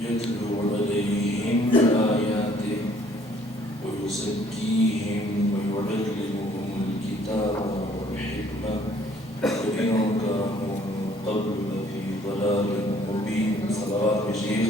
يتلو عليهم آياته ويزكيهم ويعلمهم الكتاب والحكمة وإن كانوا من قبل لفي ضلال مبين. صلوات بشيخ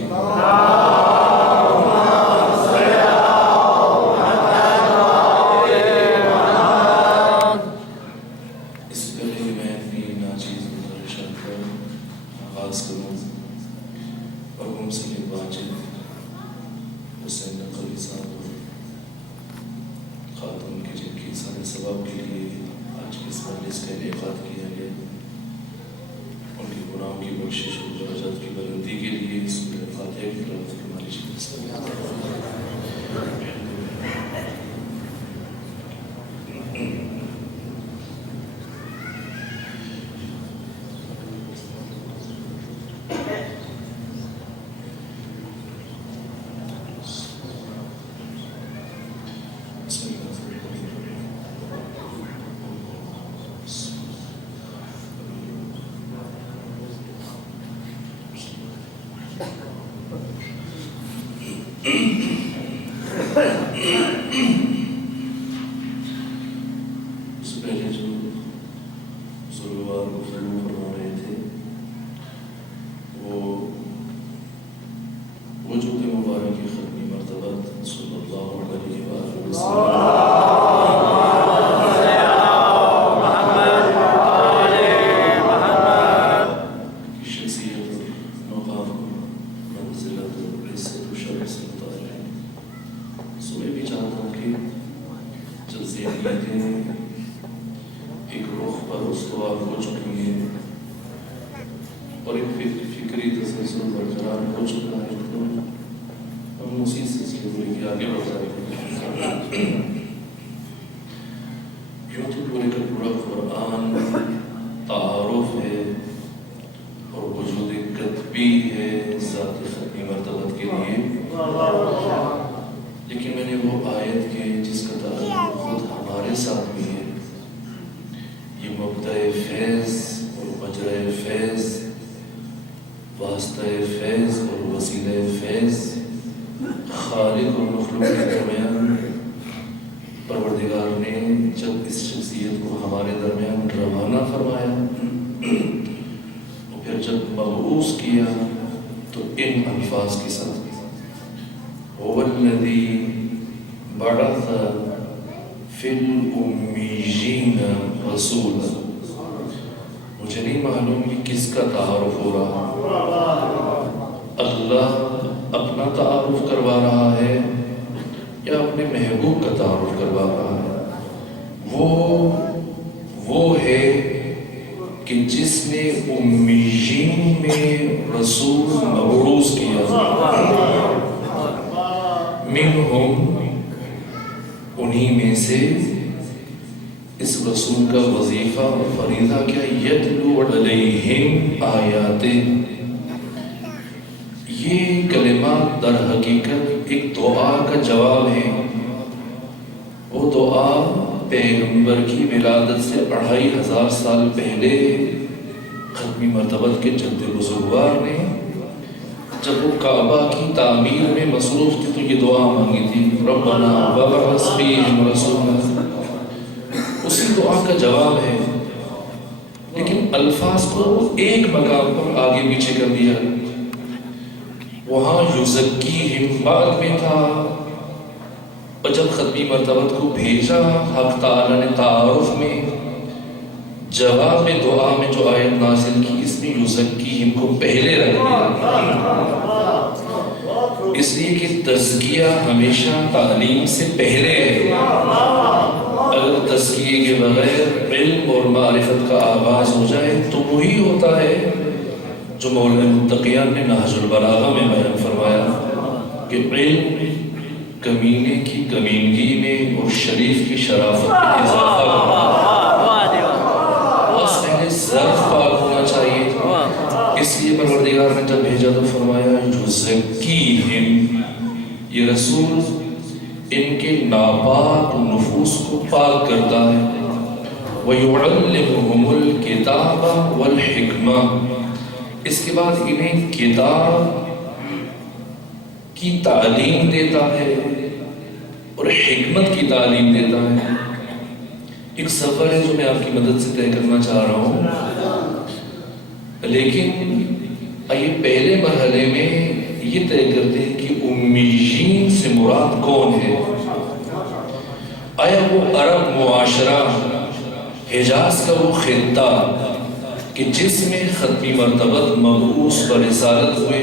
وَيُعَلِّمُهُمُ الْكِتَابَ وَالْحِكْمَةَ، اس کے بعد انہیں کتاب کی تعلیم دیتا ہے اور حکمت کی تعلیم دیتا ہے۔ ایک سفر ہے جو میں آپ کی مدد سے طے کرنا چاہ رہا ہوں، لیکن آئیے پہلے مرحلے میں یہ طے کرتے ہیں کہ امیین سے مراد کون ہے۔ آیا وہ عرب معاشرہ، حجاز کا وہ خطہ کہ جس میں ختمی مرتبت مبعوث پر رسالت ہوئے،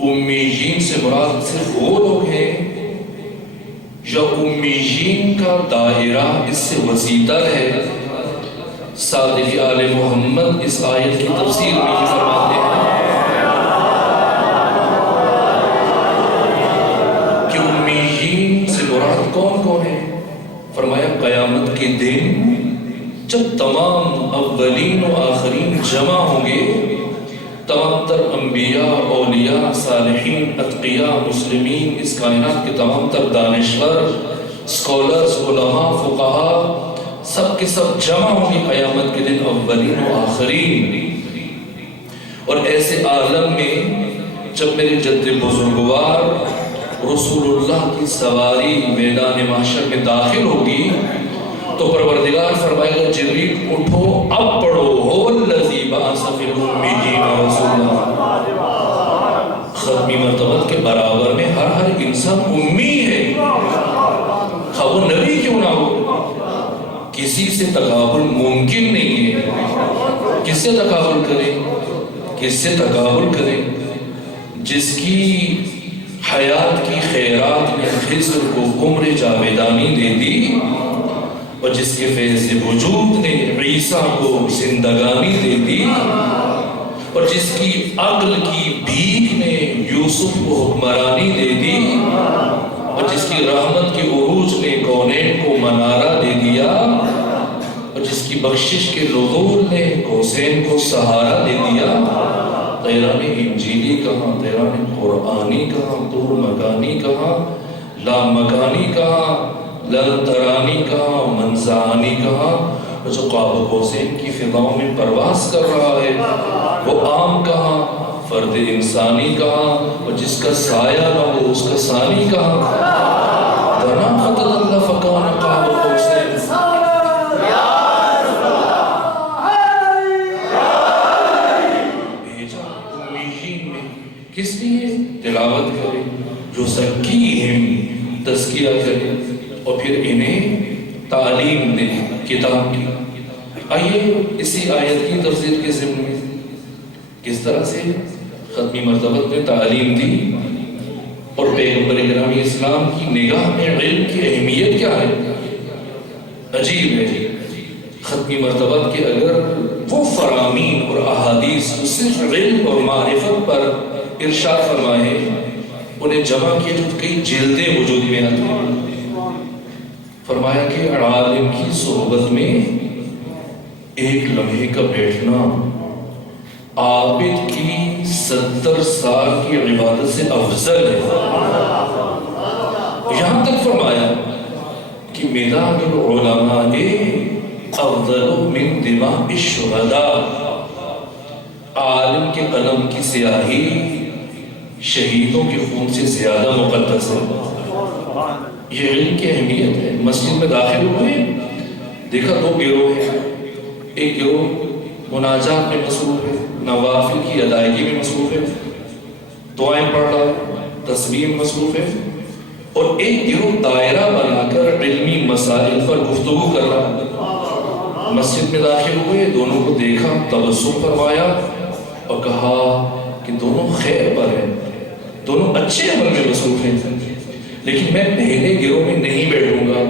امیین سے مراد صرف وہ لوگ ہیں، یا امیین کا دائرہ اس سے وسیع ہے؟ صادق آل محمد اس آیت کی تفسیر میں یہ فرماتے ہیں کہ امیین سے مراد کون کون ہے؟ فرمایا قیامت کے دن جب تمام اولین و آخرین جمع ہوں گے، تمام تر انبیاء، اولیاء، صالحین، اتقیاء، مسلمین، اس کائنات کے تمام تر دانشور، اسکالرز، علماء، فقہاء، سب کے سب جمع ہوں گے قیامت کے دن، اولین و آخرین۔ اور ایسے عالم میں جب میرے جد بزرگوار رسول اللہ کی سواری میدان محشر میں داخل ہوگی تو پروردگار فرمائے گا جبریل اٹھو اب پڑھو هو الذی بعث فی الامیین رسولا۔ ختمی مرتبت کے برابر میں ہر انسان امی ہے، خواہ وہ نبی کیوں نہ ہو۔ کسی سے تقابل ممکن نہیں ہے۔ کس سے تقابل کرے؟ کس سے تقابل کرے؟ جس کی حیات کی خیرات نے خضر کو عمر جاویدانی دے دی، اور جس کے فیض وجود نے عیسیٰ کو زندگانی دے دی، اور جس کی عقل کی بھیک نے یوسف کو حکمرانی دے دی، اور جس کی رحمت کے عروج نے کونین کو منارہ دے دیا، اور جس کی بخشش کے نزول نے حسین کو سہارا دے دیا، تیرا نے انجیلی کہاں، تیرا نے قرآنی کہاں، طور مکانی کہاں، لام مکانی کہاں، لن ترانی کہاں، منزانی کہاں، جو قاب قوسین کی فضاؤں میں پرواز کر رہا ہے وہ عام کہاں، فرد انسانی کہاں، اور جس کا سایہ نہ ہو اس کا ثانی کہاں۔ دنا خطل اللہ فکان قاب قوسین۔ بھیجا امیین میں کس لیے؟ تلاوت کرے، جو زکیہم تزکیہ کرے، اور پھر انہیں تعلیم دے کتاب کی۔ آئیے اسی آیت کی تفسیر کے ضمن میں کس طرح سے ختمی مرتبت میں تعلیم دی، اور پیغمبر اکرام اسلام کی نگاہ میں علم کی اہمیت کیا ہے؟ عجیب ہے۔ ختمی مرتبت کے اگر وہ فرامین اور احادیث جو صرف علم اور معرفت پر ارشاد فرمائے، انہیں جمع کیے جو کئی جلدیں وجود میں آتی ہیں۔ فرمایا کہ عالم کی صحبت میں ایک لمحے کا بیٹھنا عابد کی 70 سال کی عبادت سے افضل ہے۔ یہاں تک فرمایا کہ مداد العلماء افضل من دماء الشہداء، عالم کے قلم کی سیاہی شہیدوں کے خون سے زیادہ مقدس ہے۔ یہ علم کی اہمیت ہے۔ مسجد میں داخل ہوئے، دیکھا دو گروہ ہیں، ایک گروہ مناجات میں مصروف ہے، نوافل کی ادائیگی میں مصروف ہے، دعائیں پڑھ رہا ہے، تسبیح میں مصروف ہے، اور ایک گروہ دائرہ بنا کر علمی مسائل پر گفتگو کر رہا ہے۔ مسجد میں داخل ہوئے، دونوں کو دیکھا، تبسم فرمایا اور کہا کہ دونوں خیر پر ہیں، دونوں اچھے عمل میں مصروف ہیں، لیکن میں پہلے گروہ میں نہیں بیٹھوں گا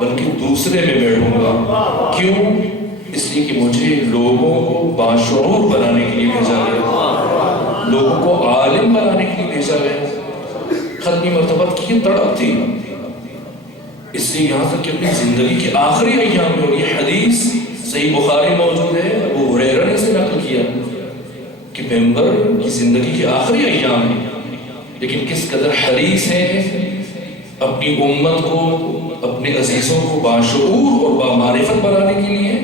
بلکہ دوسرے میں بیٹھوں گا۔ کیوں؟ اس لیے کہ مجھے لوگوں کو باشعور بنانے کے لیے بھیجا گیا، لوگوں کو عالم بنانے کے لیے بھیجا گیا۔ ختمی مرتبت کی یہ تڑپ تھی، اس لیے یہاں تک کہ اپنی زندگی کے آخری ایام میں، اور یہ حدیث صحیح بخاری موجود ہے، ابو ہریرہ نے اسے نقل کیا کہ پیغمبر کی زندگی کے آخری ایام میں، لیکن کس قدر حریص ہیں اپنی امت کو، اپنے عزیزوں کو باشعور اور بامعرفت بنانے کے لیے۔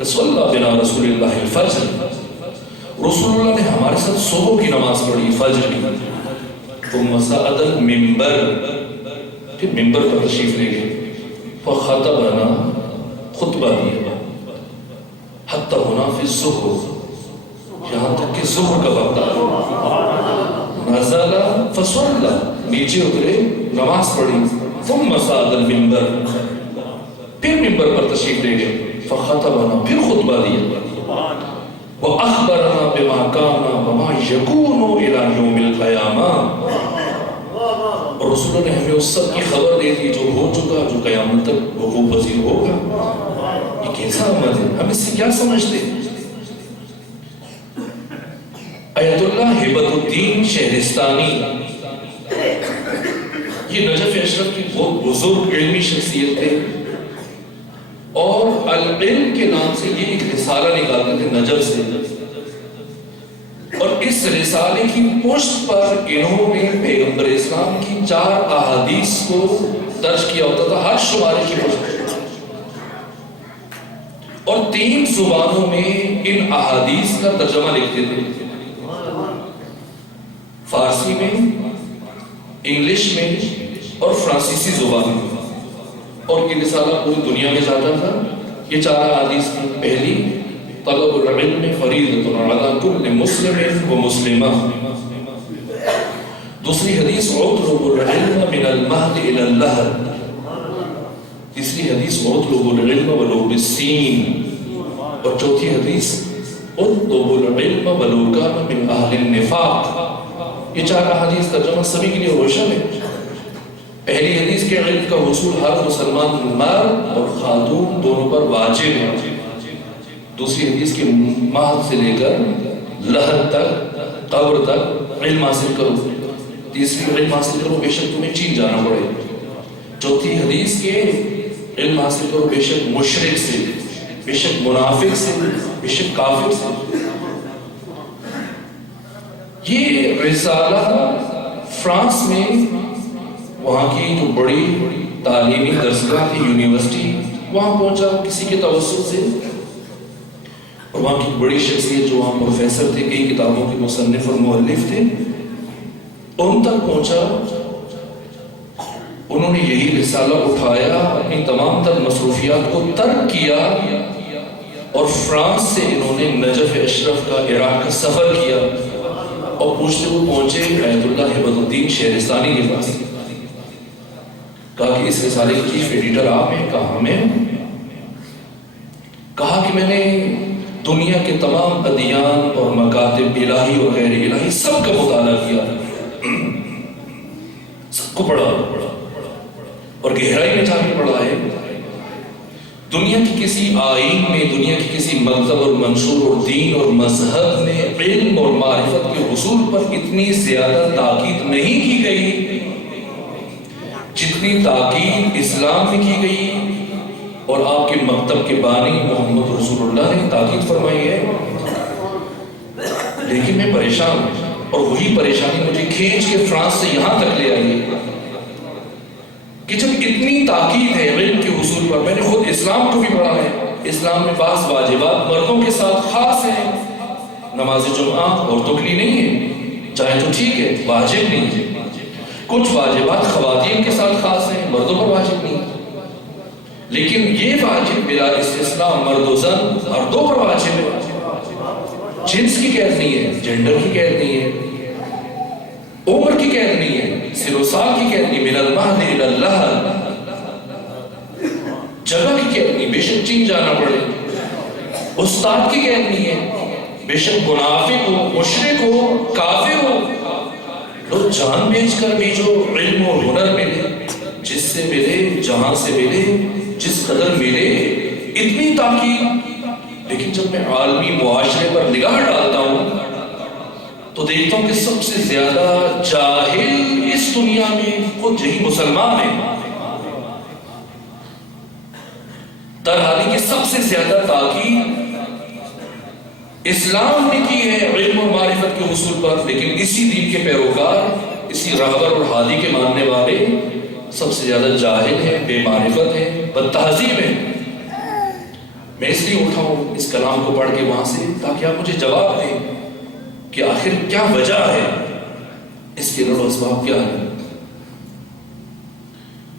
رسول اللہ بنا رسول اللہ الفجر، رسول اللہ نے ہمارے ساتھ صبح کی نماز پڑھی، فجر کی، ثم صعد المنبر، پھر ممبر پر تشریف لے گئے، فخطبنا، خطبہ دیا، حتی ہونا فی الظہر، یہاں تک کہ ظہر کا وقت آیا، نزل فصلی، نیچے اترے نماز پڑھی، ثم صعد المنبر، پھر ممبر پر تشریف لے گئے، فخطبنا، پھر خطبہ دیا، وَأَخْبَرَنَا بِمَا كَانَ وَمَا يَكُونُ إِلَى يَوْمِ الْقِيَامَةِ، اور رسولوں نے ہمیں اس سب کی خبر دے دی جو ہو چکا، جو قیامت تک وقوع پذیر ہوگا۔ یہ کیسا عمل ہے؟ ہم اس سے کیا سمجھتے ہیں؟ آیت اللہ ہبت الدین شہرستانی، یہ نجف اشرف کی بہت بزرگ علمی شخصیت ہے، اور العلم کے نام سے یہ ایک رسالہ نکالتے تھے نجف سے، اور اس رسالے کی پشت پر انہوں نے پیغمبر اسلام کی 4 احادیث کو درج کیا ہوتا تھا ہر شمارے کی پشت پر، اور 3 زبانوں میں ان احادیث کا ترجمہ لکھتے تھے، فارسی میں، انگلش میں اور فرانسیسی زبان میں، اور یہ رسالہ پوری دنیا میں جاتا تھا۔ یہ 4 احادیث میں پہلی، طلب العلم فریضۃ علی کل مسلم و مسلمہ، دوسری حدیث اطلب العلم من المہد الی اللحد، تیسری حدیث اطلب العلم ولو بالسین، اور چوتھی حدیث اطلب العلم ولو کان من اہل النفاق۔ یہ 4 احادیث ترجمہ سبھی کے لیے روشن ہے۔ پہلی حدیث کے علم کا حصول ہر مسلمان مرد اور خاتون دونوں پر واجب ہے، دوسری حدیث کے مہد سے لے کر لحد تک، قبر تک علم حاصل کرو، تیسری علم حاصل کرو بے شک تمہیں چین جانا پڑے، چوتھی حدیث کے علم حاصل کرو بے شک مشرک سے، بے شک منافق سے، بے شک کافر سے۔ یہ رسالہ فرانس میں وہاں کی جو بڑی تعلیمی درسگاہ تھی، یونیورسٹی، وہاں پہنچا کسی کے توسط سے، اور وہاں کی بڑی شخصیت جو وہاں پروفیسر تھے، کئی کتابوں کے مصنف اور مؤلف تھے، اور ان تک پہنچا۔ انہوں نے یہی رسالہ اٹھایا، اپنی تمام تر مصروفیات کو ترک کیا، اور فرانس سے انہوں نے نجف اشرف کا عراق کا سفر کیا، اور پوچھتے ہوئے پہنچے آیت اللہ ہبت الدین شہرستانی کے پاس، کہا کہ اس رسالے کی چیف ایڈیٹر آپ ہیں؟ کہا میں ہوں۔ کہا کہ میں نے دنیا کے تمام ادیان اور مکاتب الہی اور غیر الہی سب کا مطالعہ کیا، سب کو پڑھا اور گہرائی میں جا کے پڑھا ہے۔ دنیا کی کسی آئین میں، دنیا کی کسی مکتب اور منشور اور دین اور مذہب میں علم اور معرفت کے حصول پر اتنی زیادہ تاکید نہیں کی گئی جتنی تاکید اسلام میں کی گئی، اور آپ کے مکتب کے بانی محمد رسول اللہ نے تاکید فرمائی ہے۔ لیکن میں پریشان ہوں، اور وہی پریشانی مجھے کھینچ کے فرانس سے یہاں تک لے آئی ہے کہ جب اتنی تاکید ہے علم کے حصول پر، میں نے خود اسلام کو بھی پڑھا ہے، اسلام میں بعض واجبات مردوں کے ساتھ خاص ہیں، نماز جمعہ عورتوں کے لیے نہیں ہے، چاہے تو ٹھیک ہے، واجب نہیں ہے، کچھ واجبات خواتین کے ساتھ خاص ہیں، مردوں پر واجب نہیں، لیکن یہ واجب بلا استثناء مرد و زن مردوں پر واجب ہے۔ جنس کی قید نہیں ہے، جنڈر کی قید نہیں ہے، عمر کی قید نہیں ہے، سن و سال کی قید نہیں، من المہد الی اللحد، جگہ کی قید نہیں، بے شک چین جانا پڑے، استاد کی قید نہیں ہے، بے شک منافق ہو، مشرک ہو، کافر ہو، لوگ جان بیچ کر بھی جو علم و ہنر ملے، جس سے ملے، جہاں سے ملے، جس قدر ملے، اتنی تاکید۔ لیکن جب میں عالمی معاشرے پر نگاہ ڈالتا ہوں تو دیکھتا ہوں کہ سب سے زیادہ جاہل اس دنیا میں خود یہی مسلمان ہیں، ترحالی کی سب سے زیادہ تاکید اسلام نے کی ہے علم و معرفت کے حصول پر، لیکن اسی دین کے پیروکار، اسی رہبر اور ہادی کے ماننے والے سب سے زیادہ جاہل ہیں، بے معرفت ہیں، بد تہذیب ہیں۔ میں اس لیے اٹھا ہوں اس کلام کو پڑھ کے وہاں سے، تاکہ آپ مجھے جواب دیں کہ آخر کیا وجہ ہے اس اس کے لڑ و اسباب کیا ہے؟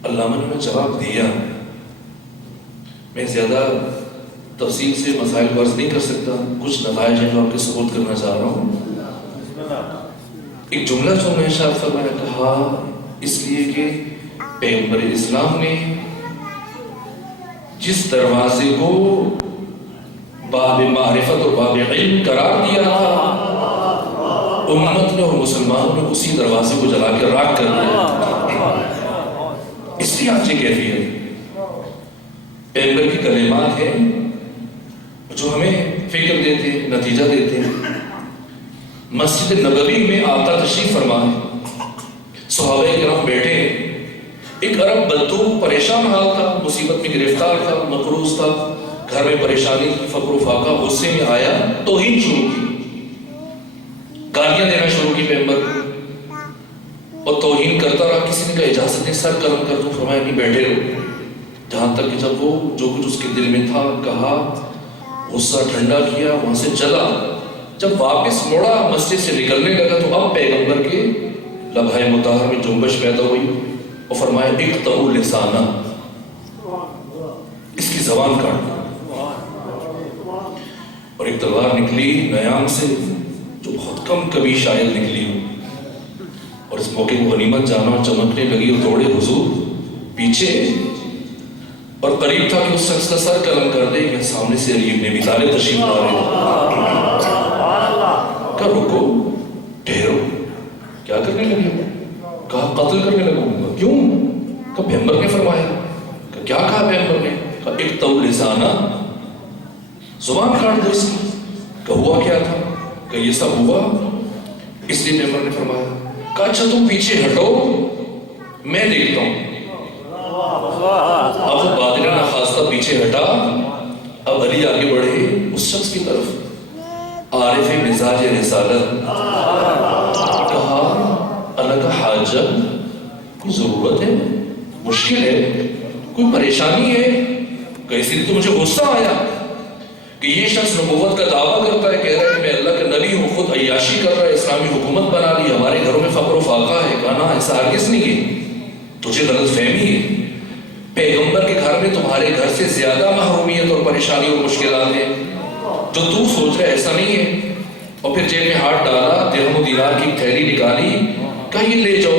علامہ نے جواب دیا. میں زیادہ تفصیل سے مسائل کو عرض نہیں کر سکتا، کچھ نتائج ہیں جو آپ کے ثبوت کرنا چاہ رہا ہوں. ایک جملہ جو میں ارشاد فرمایا، کہا اس لیے کہ پیغمبر اسلام نے جس دروازے کو باب معرفت اور باب علم قرار دیا تھا، امت نے اور مسلمانوں نے اسی دروازے کو جلا کے راکھ کر دیا. اس لیے آج یہ کیفیت پیغمبر کی کلمات ہیں جو ہمیں فکر دیتے، نتیجہ دیتے ہیں. مسجد نبوی میں آقا تشریف فرما ہے، صحابہ کرام بیٹھے، ایک عرب بدو پریشان حال تھا، مصیبت میں گرفتار تھا، مقروض تھا، گھر میں پریشانی، فقر و فاقہ، غصے میں آیا، توہین شروع کی، گالیاں دینا شروع کی پیغمبر کو، اور توہین کرتا رہا. کسی نے کہا اجازت ہے سر گرم کر دوں، فرمایا نہیں بیٹھے رہو، جہاں تک کہ جب وہ جو کچھ اس کے دل میں تھا کہا، غصہ ٹھنڈا کیا، وہاں سے چلا. جب واپس موڑا، مسجد سے نکلنے لگا تو اب پیغمبر کے لبھائے مطہر میں جنبش پیدا ہوئی اور فرمایا اقطعوا لسانہ، اس کی زبان کاٹ دو. اور ایک تلوار نکلی نیام سے جو بہت کم کبھی شاید نکلی ہو، اور اس موقع کو غنیمت جانا، چمکنے لگی اور دوڑے حضور پیچھے، اور قریب تھا کہ اس شخص کا سر قلم کر دے کہ سامنے سے علی ابن ابی طالب تشریف لا رہے تھے. کہا رکو، ٹھہرو، کیا کرنے لگے؟ کہا قتل کرنے لگوں گا. کیوں؟ کہا پیغمبر نے فرمایا. کہا کیا کہا پیغمبر نے؟ کہا اقطعوا لسانہ، زبان کاٹ دو اس کی. کہا ہوا کیا تھا؟ کہا یہ سب ہوا اس لیے پیغمبر نے فرمایا. کہا اچھا تم پیچھے ہٹو، میں دیکھتا ہوں. اب وہ بادل نخواستہ پیچھے ہٹا، اب علی آگے بڑھے اس شخص کی طرف، عارف مزاج رسالت. کہا الگ حاجت، کوئی ضرورت ہے، مشکل ہے، کوئی پریشانی ہے؟ کہ اسی لیے تو مجھے غصہ آیا کہ یہ شخص نبوت کا دعویٰ کرتا ہے، کہہ رہا ہے کہ میں اللہ کا نبی ہوں، خود عیاشی کر رہا ہے، اسلامی حکومت بنا لی، ہمارے گھروں میں فقر و فاقہ ہے. کہا نا ایسا ہرگز نہیں ہے، تجھے غلط فہمی ہے. پیغمبر کے گھر میں تمہارے گھر سے زیادہ محرومیت اور پریشانی اور مشکلات ہیں، جو تو سوچ رہے ایسا نہیں ہے. اور پھر جیب میں ہاتھ ڈالا، درہم و دینار کی تھیلی نکالی، کہا یہ لے جاؤ،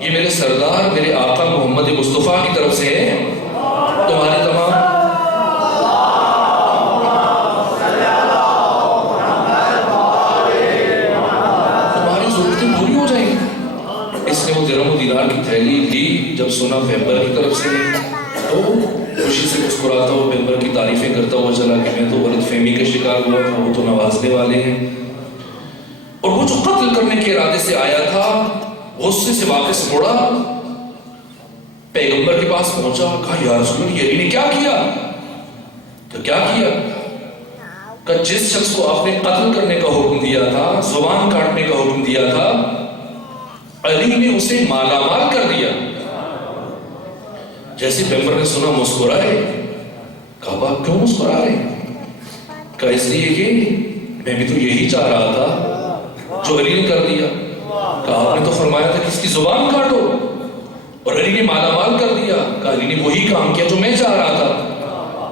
یہ میرے سردار میرے آقا محمد مصطفیٰ کی طرف سے ہے، تمہارے تمام تمہاری ضرورتیں پوری ہو جائیں گی. اس نے وہ درہم و دینار کی تھیلی لی. جب سنا پیغمبر کی طرف سے تو خوشی سے مسکراتا ہوا پیغمبر کی تعریفیں کرتا ہوا چلا کہ میں تو غلط فہمی کا شکار ہوا تھا، وہ تو نوازنے والے ہیں. اور وہ جو قتل کرنے کے ارادے سے آیا تھا غصے سے واپس مڑا، پیغمبر کے پاس پہنچا، کہا یا رسول اللہ یہ علی نے کیا کیا؟ تو کیا کیا؟ کہ جس شخص کو آپ نے قتل کرنے کا حکم دیا تھا، زبان کاٹنے کا حکم دیا تھا، علی نے اسے مالا مال کر دیا. جیسے پیغمبر نے سنا مسکرائے. کہا باپ کیوں مسکرا رہے؟ کہا اس لیے کہ میں بھی تو یہی چاہ رہا تھا جو علی نے کر دیا. کہا آپ نے تو فرمایا تھا کہ اس کی زبان کاٹو، اور علی نے مالا مال کر دیا. کہا علی نے وہی کام کیا جو میں چاہ رہا تھا،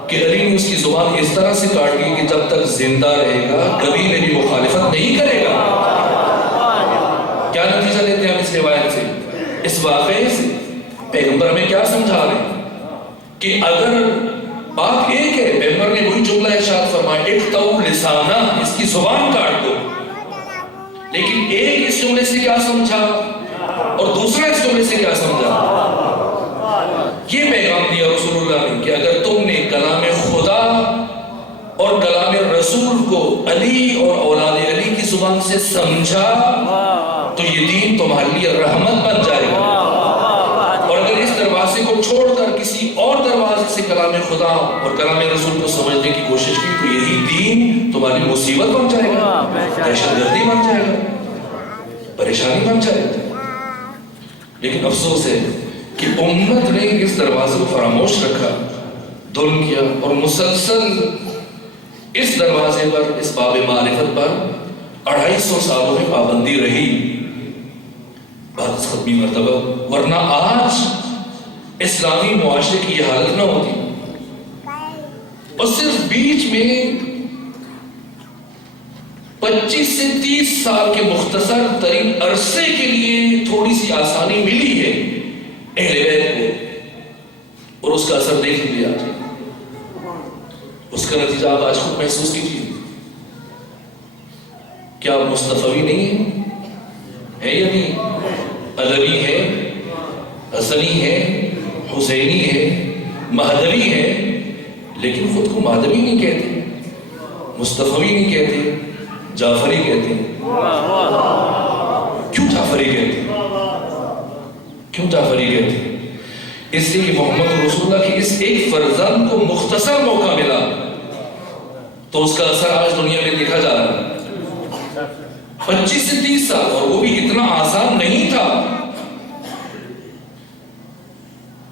کہ علی نے اس کی زبان اس طرح سے کاٹ دی کہ جب تک زندہ رہے گا کبھی میری مخالفت نہیں کرے گا. کیا نتیجہ لیتے ہیں ہم اس روایت سے، اس واقعے سے؟ پیغمبر ہمیں کیا سمجھا رہے ہیں کہ اگر بات ایک ہے، پیغمبر نے وہی جملہ ارشاد فرمایا اقطعوا لسانہ، اس کی زبان کاٹ دو، لیکن ایک اس جملے سے کیا سمجھا اور دوسرا اس جملے سے کیا سمجھا؟ یہ پیغام دیا رسول اللہ نے کہ اگر تم نے کلام خدا اور کلام رسول کو علی اور اولاد علی کی زبان سے سمجھا تو یہ دین تمہارے لیے رحمت بن جائے گا. اور اگر اس دروازے کو چھوڑ کر کسی اور دروازے سے کلام خدا اور کلام رسول کو سمجھنے کی کوشش کی تو یہی دین تمہاری مصیبت بن جائے گا، دہشت گردی بن جائے گا، پریشانی بن جائے گا. لیکن افسوس ہے کہ امت نے اس دروازے کو فراموش رکھا، دھن کیا، اور مسلسل اس دروازے پر، اس باب معرفت پر 250 سالوں میں پابندی رہی. بعد ختمی مرتبہ، ورنہ آج اسلامی معاشرے کی یہ حالت نہ ہوتی. اور صرف بیچ میں 25 سے 30 سال کے مختصر ترین عرصے کے لیے تھوڑی سی آسانی ملی ہے اہل بیت کو، اور اس کا اثر دیکھ لیا. اس کا نتیجہ آپ آج خود محسوس کیجیے. کیا آپ مصطفی نہیں ہے یا نہیں؟ علوی ہے، حسنی ہے، حسینی ہے، مہدوی ہے، لیکن خود کو مہدوی نہیں کہتے، مصطفی نہیں کہتے، جعفری کہتے ہیں. کیوں جعفری کہتے ہیں؟ کیوں جعفری کہتے ہیں؟ اس لیے کہ محمد رسول اللہ کی اس ایک فرزند کو مختصر موقع ملا تو اس کا اثر آج دنیا میں دیکھا جا رہا ہے. 25 سے 30 سال، اور وہ بھی اتنا آسان نہیں تھا.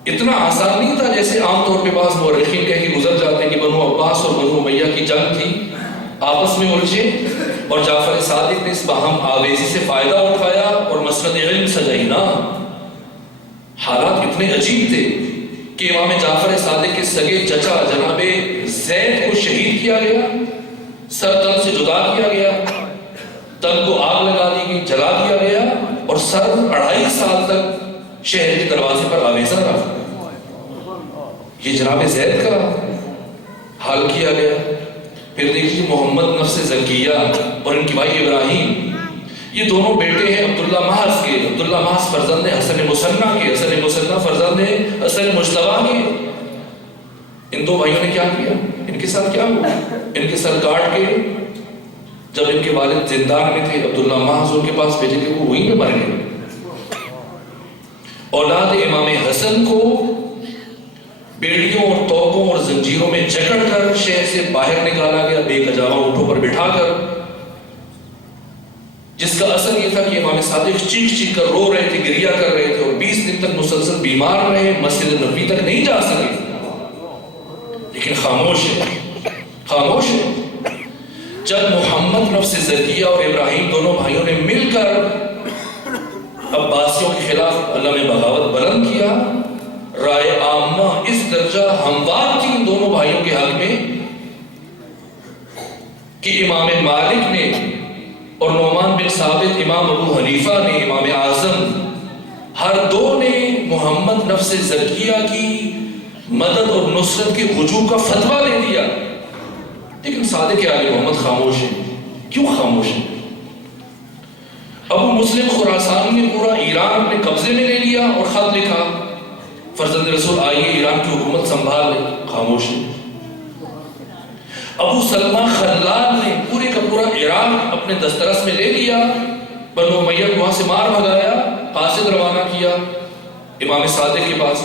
اتنا آسان نہیں تھا جیسے عام طور پہ بعض مورخین کہہ کے گزر جاتے ہیں کہ بنو عباس اور بنو امیہ کی جنگ تھی، آپس میں الجھے اور جعفر صادق نے اس باہم آویزی سے فائدہ اٹھایا اور مسند علم سجائی. نا، حالات اتنے عجیب تھے کہ امام جعفر صادق کے سگے چچا جناب زید کو شہید کیا گیا، سر تن سے جدا کیا گیا، تن کو آگ لگا دی گئی، جلا دیا گیا، اور سر 2.5 سال تک شہر کے دروازے پر آویزہ رہا. یہ جناب زید کا حال کیا گیا. پھر دیکھیے محمد نفس زکیہ اور ان کی بھائی ابراہیم، یہ دونوں بیٹے ہیں عبداللہ محض کے. عبداللہ محض فرزند حسن مثنی کے، حسن مثنی فرزند حسن مجتبیٰ کے. ان دو بھائیوں نے کیا کیا؟ ان کے ساتھ کیا ہوا؟ ان کے سر کاٹ کے جب ان کے والد زندان میں تھے، عبداللہ محض ان کے پاس بھیجے تھے، وہ وہیں پہ مر گئے. اولاد امام حسن کو بیڑیوں اور توقوں اور زنجیروں میں جکڑ کر شہر سے باہر نکالا گیا، بے کجاوا اونٹوں پر بٹھا کر، جس کا اثر یہ تھا کہ امام صادق چیخ چیخ کر رو رہے تھے، گریہ کر رہے تھے، اور 20 دن تک مسلسل بیمار رہے، مسجد نبوی تک نہیں جا سکے. لیکن خاموش ہے، خاموش ہے. جب محمد نفس زکیہ اور ابراہیم دونوں بھائیوں نے مل کر عباسیوں کے خلاف اللہ نے بغاوت بلند کیا، رائے عامہ اس درجہ ہموار تھی ان دونوں بھائیوں کے حق میں کہ امام مالک نے اور نعمان بن ثابت، امام ابو حنیفہ نے، امام اعظم، ہر دو نے محمد نفس زکیہ کی مدد اور نصرت کے وجوب کا فتویٰ لے دیا. لیکن صادق آل محمد خاموش ہے. کیوں خاموش ہے؟ ابو مسلم خراسانی نے پورا ایران اپنے قبضے میں لے لیا اور خط لکھا، فرزند رسول آئیے ایران کی حکومت سنبھال لے. خاموش ہے. ابو سلمہ خلال نے پورے کا پورا ایران اپنے دسترس میں لے لیا، بنو امیہ کو وہاں سے مار بھگایا، قاصد روانہ کیا امام صادق کے پاس.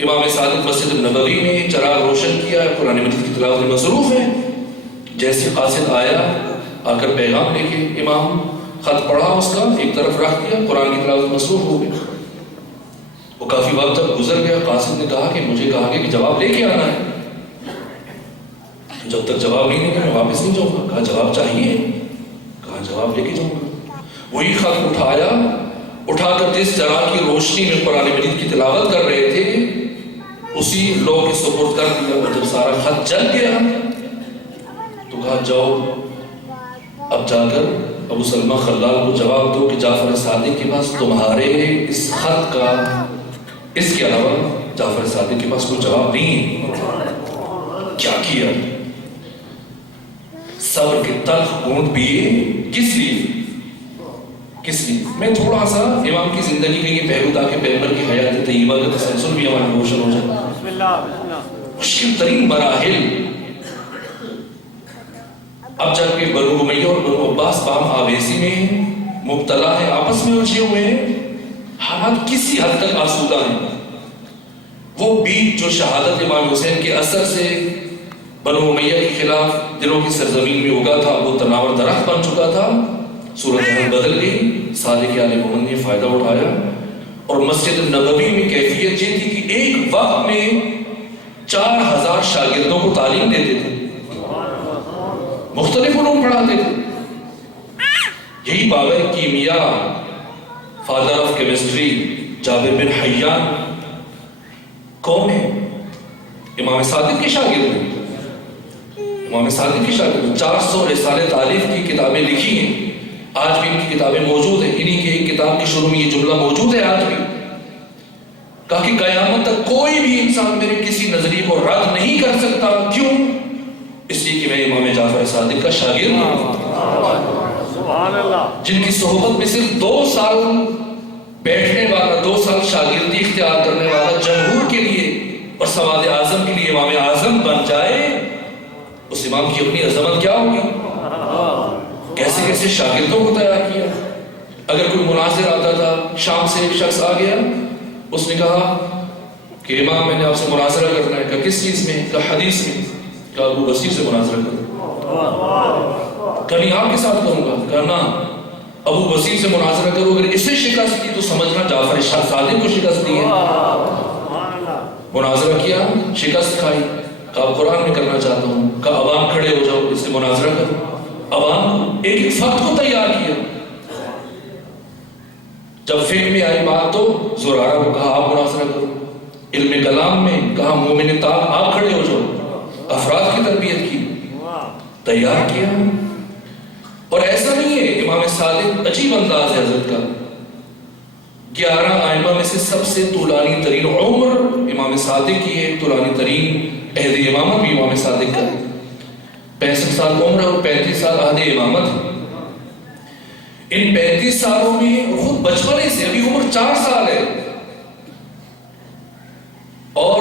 امام صادق مسجد نبوی میں چراغ روشن کیا، قرآن مجید کی تلاوت میں مصروف ہے. جیسے قاصد آیا، آ کر پیغام لے کے امام خط پڑھا، اس کا ایک طرف رکھ دیا، قرآن کی تلاوت مصروف ہو گئی. وہ کافی وقت جب گزر گیا، قاصد نے کہا کہ مجھے کہا کہ جواب لے کے آنا ہے. جب تک جواب نہیں دے گا میں واپس نہیں جاؤں گا. کہا جواب چاہیے؟ کہا جواب لے کے جاؤں گا. وہی خط اٹھایا، اٹھا کر جس چراغ کی روشنی میں قرآن مجید کی تلاوت کر رہے تھے اسی لوگ کے سپرد کر دیا. اور جب سارا خط جل گیا تو کہا جاؤ اب جا کر ابو سلمہ خلال کو جواب دو کہ جعفر صادق کے پاس تمہارے اس خط کا، اس کے علاوہ جعفر صادق کے پاس کوئی جواب نہیں ہے. کیا کیا؟ صبر کے تلخ گھونٹ پیے. کس لیے؟ کس لیے؟ میں تھوڑا سا امام کی زندگی کا یہ پہلو تاکہ پیغمبر کی حیات طیبہ کا تسلسل بھی ہمارا روشن ہو جائے. مشکل ترین مراحل اب جب کہ بنو امیہ اور بنو عباس باہم آویزی میں مبتلا ہے، آپس میں الجھے ہوئے ہیں، حالات کسی حد تک آسودہ ہیں. وہ بیج جو شہادت امام حسین کے اثر سے بنو امیہ کے خلاف دلوں کی سرزمین میں اگا تھا، وہ تناور درخت بن چکا تھا. صورتحال بدل گئی. صادق آل محمد نے فائدہ اٹھایا اور مسجد نبوی میں کیفیت یہ تھی کہ ایک وقت میں 4000 شاگردوں کو تعلیم دیتے تھے، مختلف علوم پڑھاتے تھے. یہی باب کیمیا فادر آف کیمسٹری جابر بن حیان کون ہے؟ امام صادق کے شاگرد ہیں. امام صادق کی شاگرد 400 رسالے تالیف کی کتابیں لکھی ہیں. آج بھی ان کی کتابیں موجود ہیں. انہی کی ایک کتاب کی شروع میں یہ جملہ موجود ہے آج بھی. کہا کہ قیامت تک کوئی بھی انسان میرے کسی نظریے کو رد نہیں کر سکتا. کیوں؟ اس لیے کہ میں امام جعفر صادق کا شاگرد ہوں. سبحان اللہ. جن کی صحبت میں صرف 2 سال بیٹھنے والا، 2 سال شاگردی اختیار کرنے والا جمہور کے لیے اور سواد اعظم کے لیے امام اعظم بن جائے، اس امام کی اپنی عظمت کیا ہوگی؟ کیسے کیسے شاگردوں کو تیار کیا. اگر کوئی مناظر آتا تھا، شام سے ایک شخص آ گیا، اس نے کہا کہ امام میں نے آپ سے مناظرہ کرنا ہے. کہا کس چیز میں؟ کہا حدیث میں. کہا ابو بصیر سے مناظرہ کرو. کہا نہیں آپ کے ساتھ کروں گا. کہا نا ابو بصیر سے مناظرہ کرو. اگر اسے شکست دی تو سمجھنا جعفر صادق کو شکست دی ہے. مناظرہ کیا، شکست کھائی. کہا قرآن میں کرنا چاہتا ہوں. کہا عوام کھڑے ہو جاؤ، اس سے مناظرہ کرو. عوام ایک ایک فرد کو تیار کیا. جب فقہ میں آئی بات تو زرارہ کو کہا آپ مناظرہ کرو. علم کلام میں کہا مومن طاق آپ کھڑے ہو جاؤ. افراد کی تربیت کی، تیار کیا. اور ایسا نہیں ہے. امام صادق عجیب انداز ہے حضرت کا. 11 ائمہ میں سے سب سے طولانی ترین عمر امام صادق کی ہے. طولانی ترین عہد امامت بھی امام صادق کا. 65 سال عمر اور 35 سال عہد امامت. ان 35 سالوں میں خود بچپنے سے، ابھی عمر 4 سال ہے، اور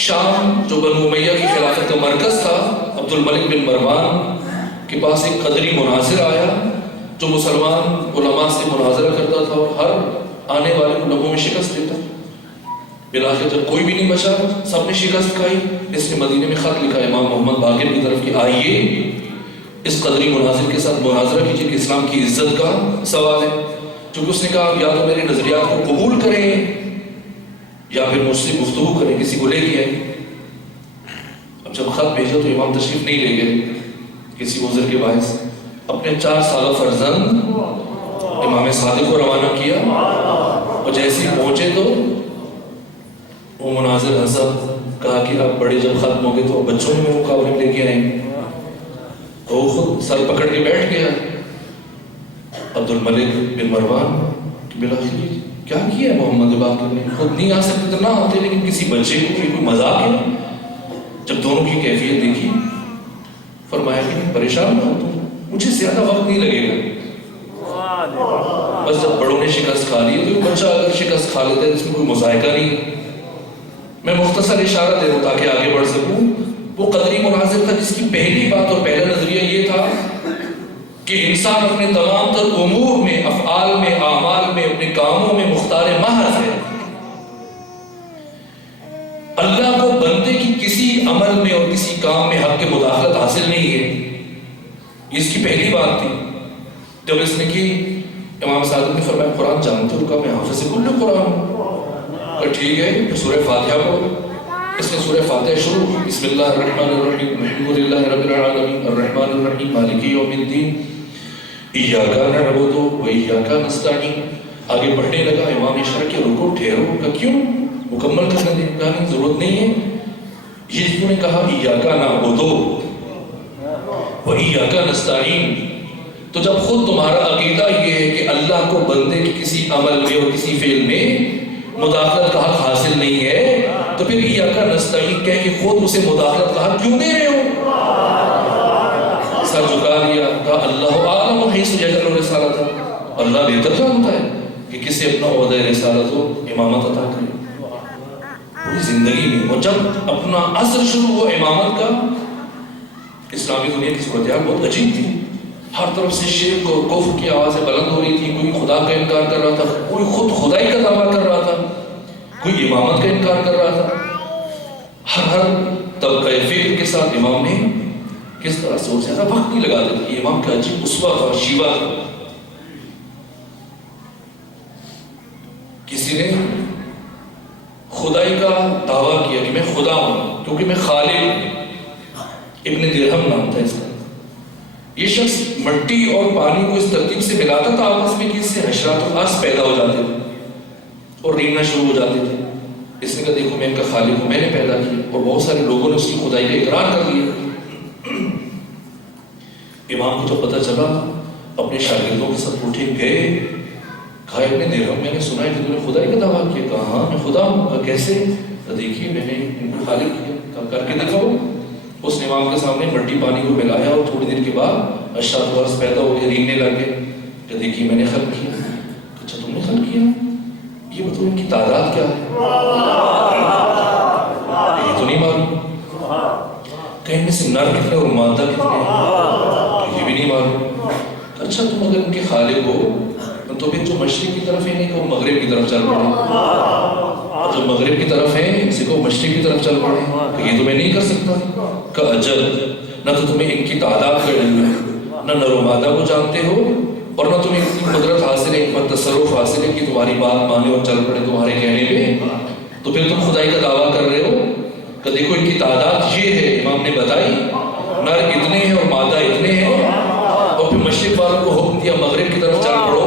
شام جو بنو امیہ کی خلافت کا مرکز تھا، عبد الملک بن مروان کے پاس ایک قدری مناظر آیا جو مسلمان علماء سے مناظرہ کرتا تھا اور ہر آنے والے کو لمحوں میں شکست دیتا. بالآخر جب کوئی بھی نہیں بچا، سب نے شکست کھائی. اس نے مدینے میں خط لکھا امام محمد باقر کی طرف کہ آئیے اس قدری مناظر کے ساتھ مناظرہ کیجیے کہ اسلام کی عزت کا سوال ہے. چونکہ اس نے کہا یا تو میرے نظریات کو قبول کریں یا پھر مجھ سے گفتگو کریں، کسی کو لے کے آئے. اب جب خط بھیجا تو امام تشریف نہیں لے گئے کسی عذر کے باعث. اپنے 4 سالہ فرزند امام صادق کو روانہ کیا، اور جیسے ہی پہنچے تو وہ مناظر ہنسا. کہا کہ آپ بڑے جب ختم ہو گئے تو بچوں میں مقابلے میں لے کے آئیں گے. تو وہ خود سر پکڑ کے بیٹھ گیا. عبد الملک بن مروان کہ بالآخر کیا کیا ہے محمد باقر نے؟ خود نہیں آ سکتے تو نہ آتے، لیکن کسی بچے کو کوئی مذاق ہے. جب دونوں کی کیفیت دیکھی فرمایا کہ پریشان نہ ہو، تو مجھے زیادہ وقت نہیں لگے گا. بس جب بڑوں نے شکست کھا لی تو بچہ اگر شکست کھا لیتا ہے اس میں کوئی مذائقہ نہیں. میں مختصر اشارہ دے دوں تاکہ آگے بڑھ سکوں. وہ قدری مناظر تھا جس کی پہلی بات اور پہلا نظریہ یہ تھا کہ انسان اپنے تمام تر امور میں، افعال میں، اعمال میں، اپنے کاموں میں مختار محض ہے. اللہ کو بندے کی کسی عمل میں اور کسی کام میں حق کے مداخلت حاصل نہیں ہے. اس کی پہلی بات تھی. جب اس نے کی، امام صادق نے فرمایا قرآن جانتے ہو؟ کہا میں حافظ کل قرآن ہوں. کہ ٹھیک ہے پھر سورہ فاتحہ پڑھو. اس نے سورہ فاتحہ شروع کی. بسم اللہ الرحمن الرحیم الحمد للہ رب العالمین الرحمن الرحیم مالک یوم الدین ایاک نعبد و ایاک نستعین. آگے پڑھنے لگا. امام اشارہ کے رکو ٹھہرو. کہا کیوں؟ مکمل کرنے دیں. کہا نہیں ضرورت نہیں ہے. یہ جس نے کہا ایاک نعبد و ایاک نستعین، تو جب خود تمہارا عقیدہ یہ ہے کہ اللہ کو بندے کے کسی عمل میں اور کسی فعل میں مداخلت کا حق حاصل نہیں ہے، تو پھر ایاک نستعین کہہ کہ خود اسے مداخلت کا حق کیوں دے رہے ہو؟ سر جھکا دیا. کہا اللہ اعلم حیث یجعل رسالتہ. اللہ بہتر جانتا ہے کہ کسے اپنا عہدہ رسالت و امامت عطا کرے پوری زندگی میں. اور جب اپنا عصر شروع ہوا امامت کا، اسلامی دنیا کی صورتحال بہت عجیب تھی. ہر طرف سے شرک اور کفر کی آوازیں بلند ہو رہی تھی. کوئی خدا کا انکار کر رہا تھا، کوئی خود خدائی کا دعویٰ کر رہا تھا، کوئی امامت کا انکار کر رہا تھا. ہر طبقہ فکر کے ساتھ امام نے کس طرح سے اور زیادہ وقت نہیں لگا دیتے. امام کا عجیب اسوہ تھا، شیوا تھا. کسی نے خدائی کا دعویٰ کیا کہ میں خدا ہوں کیونکہ میں خالق ہوں. ابن درہم نام تھا اس کا. یہ شخص مٹی اور پانی کو اس ترتیب سے ملاتا تھا آپس میں کہ اس سے حشرات و خاص پیدا ہو جاتے تھے اور رینگنا شروع ہو جاتے تھے. اس نے کہا دیکھو میں ان کا خالق ہوں, میں نے پیدا کیا. اور بہت سارے لوگوں نے اس کی خدائی کا اقرار کر دیا. امام کو جب پتہ چلا اپنے شاگردوں کے ساتھ اٹھے گئے, کہا ابن درہم میں نے سنا ہے کہ تم نے خدائی کا دعویٰ کیا. کہا ہاں میں خدا ہوں. کہا کیسے؟ تو دیکھیے میں نے ان کو خالق کیا. کہا کر کے دکھاؤ. اس نے امام کے سامنے مٹی پانی کو ملایا اور تھوڑی دیر کے بعد اشارت ورس پیدا ہو گئے, رینگنے لگے. کہ دیکھیے میں نے خلق کیا. اچھا تم نے خلق کیا؟ یہ بتاؤ ان کی تعداد کیا ہے؟ یہ تو نہیں معلوم. کہ ان میں سے نر کتنے اور مادہ کتنے ہیں؟ یہ بھی نہیں معلوم. اچھا تم اگر ان کے خالق ہو تو پھر جو مشرق کی طرف ہے نہیں کہ وہ مغرب کی طرف چل پڑے, جو مغرب کی طرف ہے اسی کو مشرق کی طرف چل پڑے. کہ یہ تو میں نہیں کر سکتا. کہ اجل نہ تو تمہیں ان کی تعداد کا علم ہے, نہ نر و مادہ کو جانتے ہو, اور نہ تمہیں اتنی قدرت حاصل ہے, ان پر تصرف حاصل ہے کہ تمہاری بات مانے اور چل پڑے تمہارے کہنے پہ. تو پھر تم خدائی کا دعویٰ کر رہے ہو کہ دیکھو ان کی تعداد یہ ہے. امام نے بتائی نر اتنے ہیں اور مادہ اتنے ہیں, اور پھر مشرق والوں کو حکم دیا مغرب کی طرف چل پڑو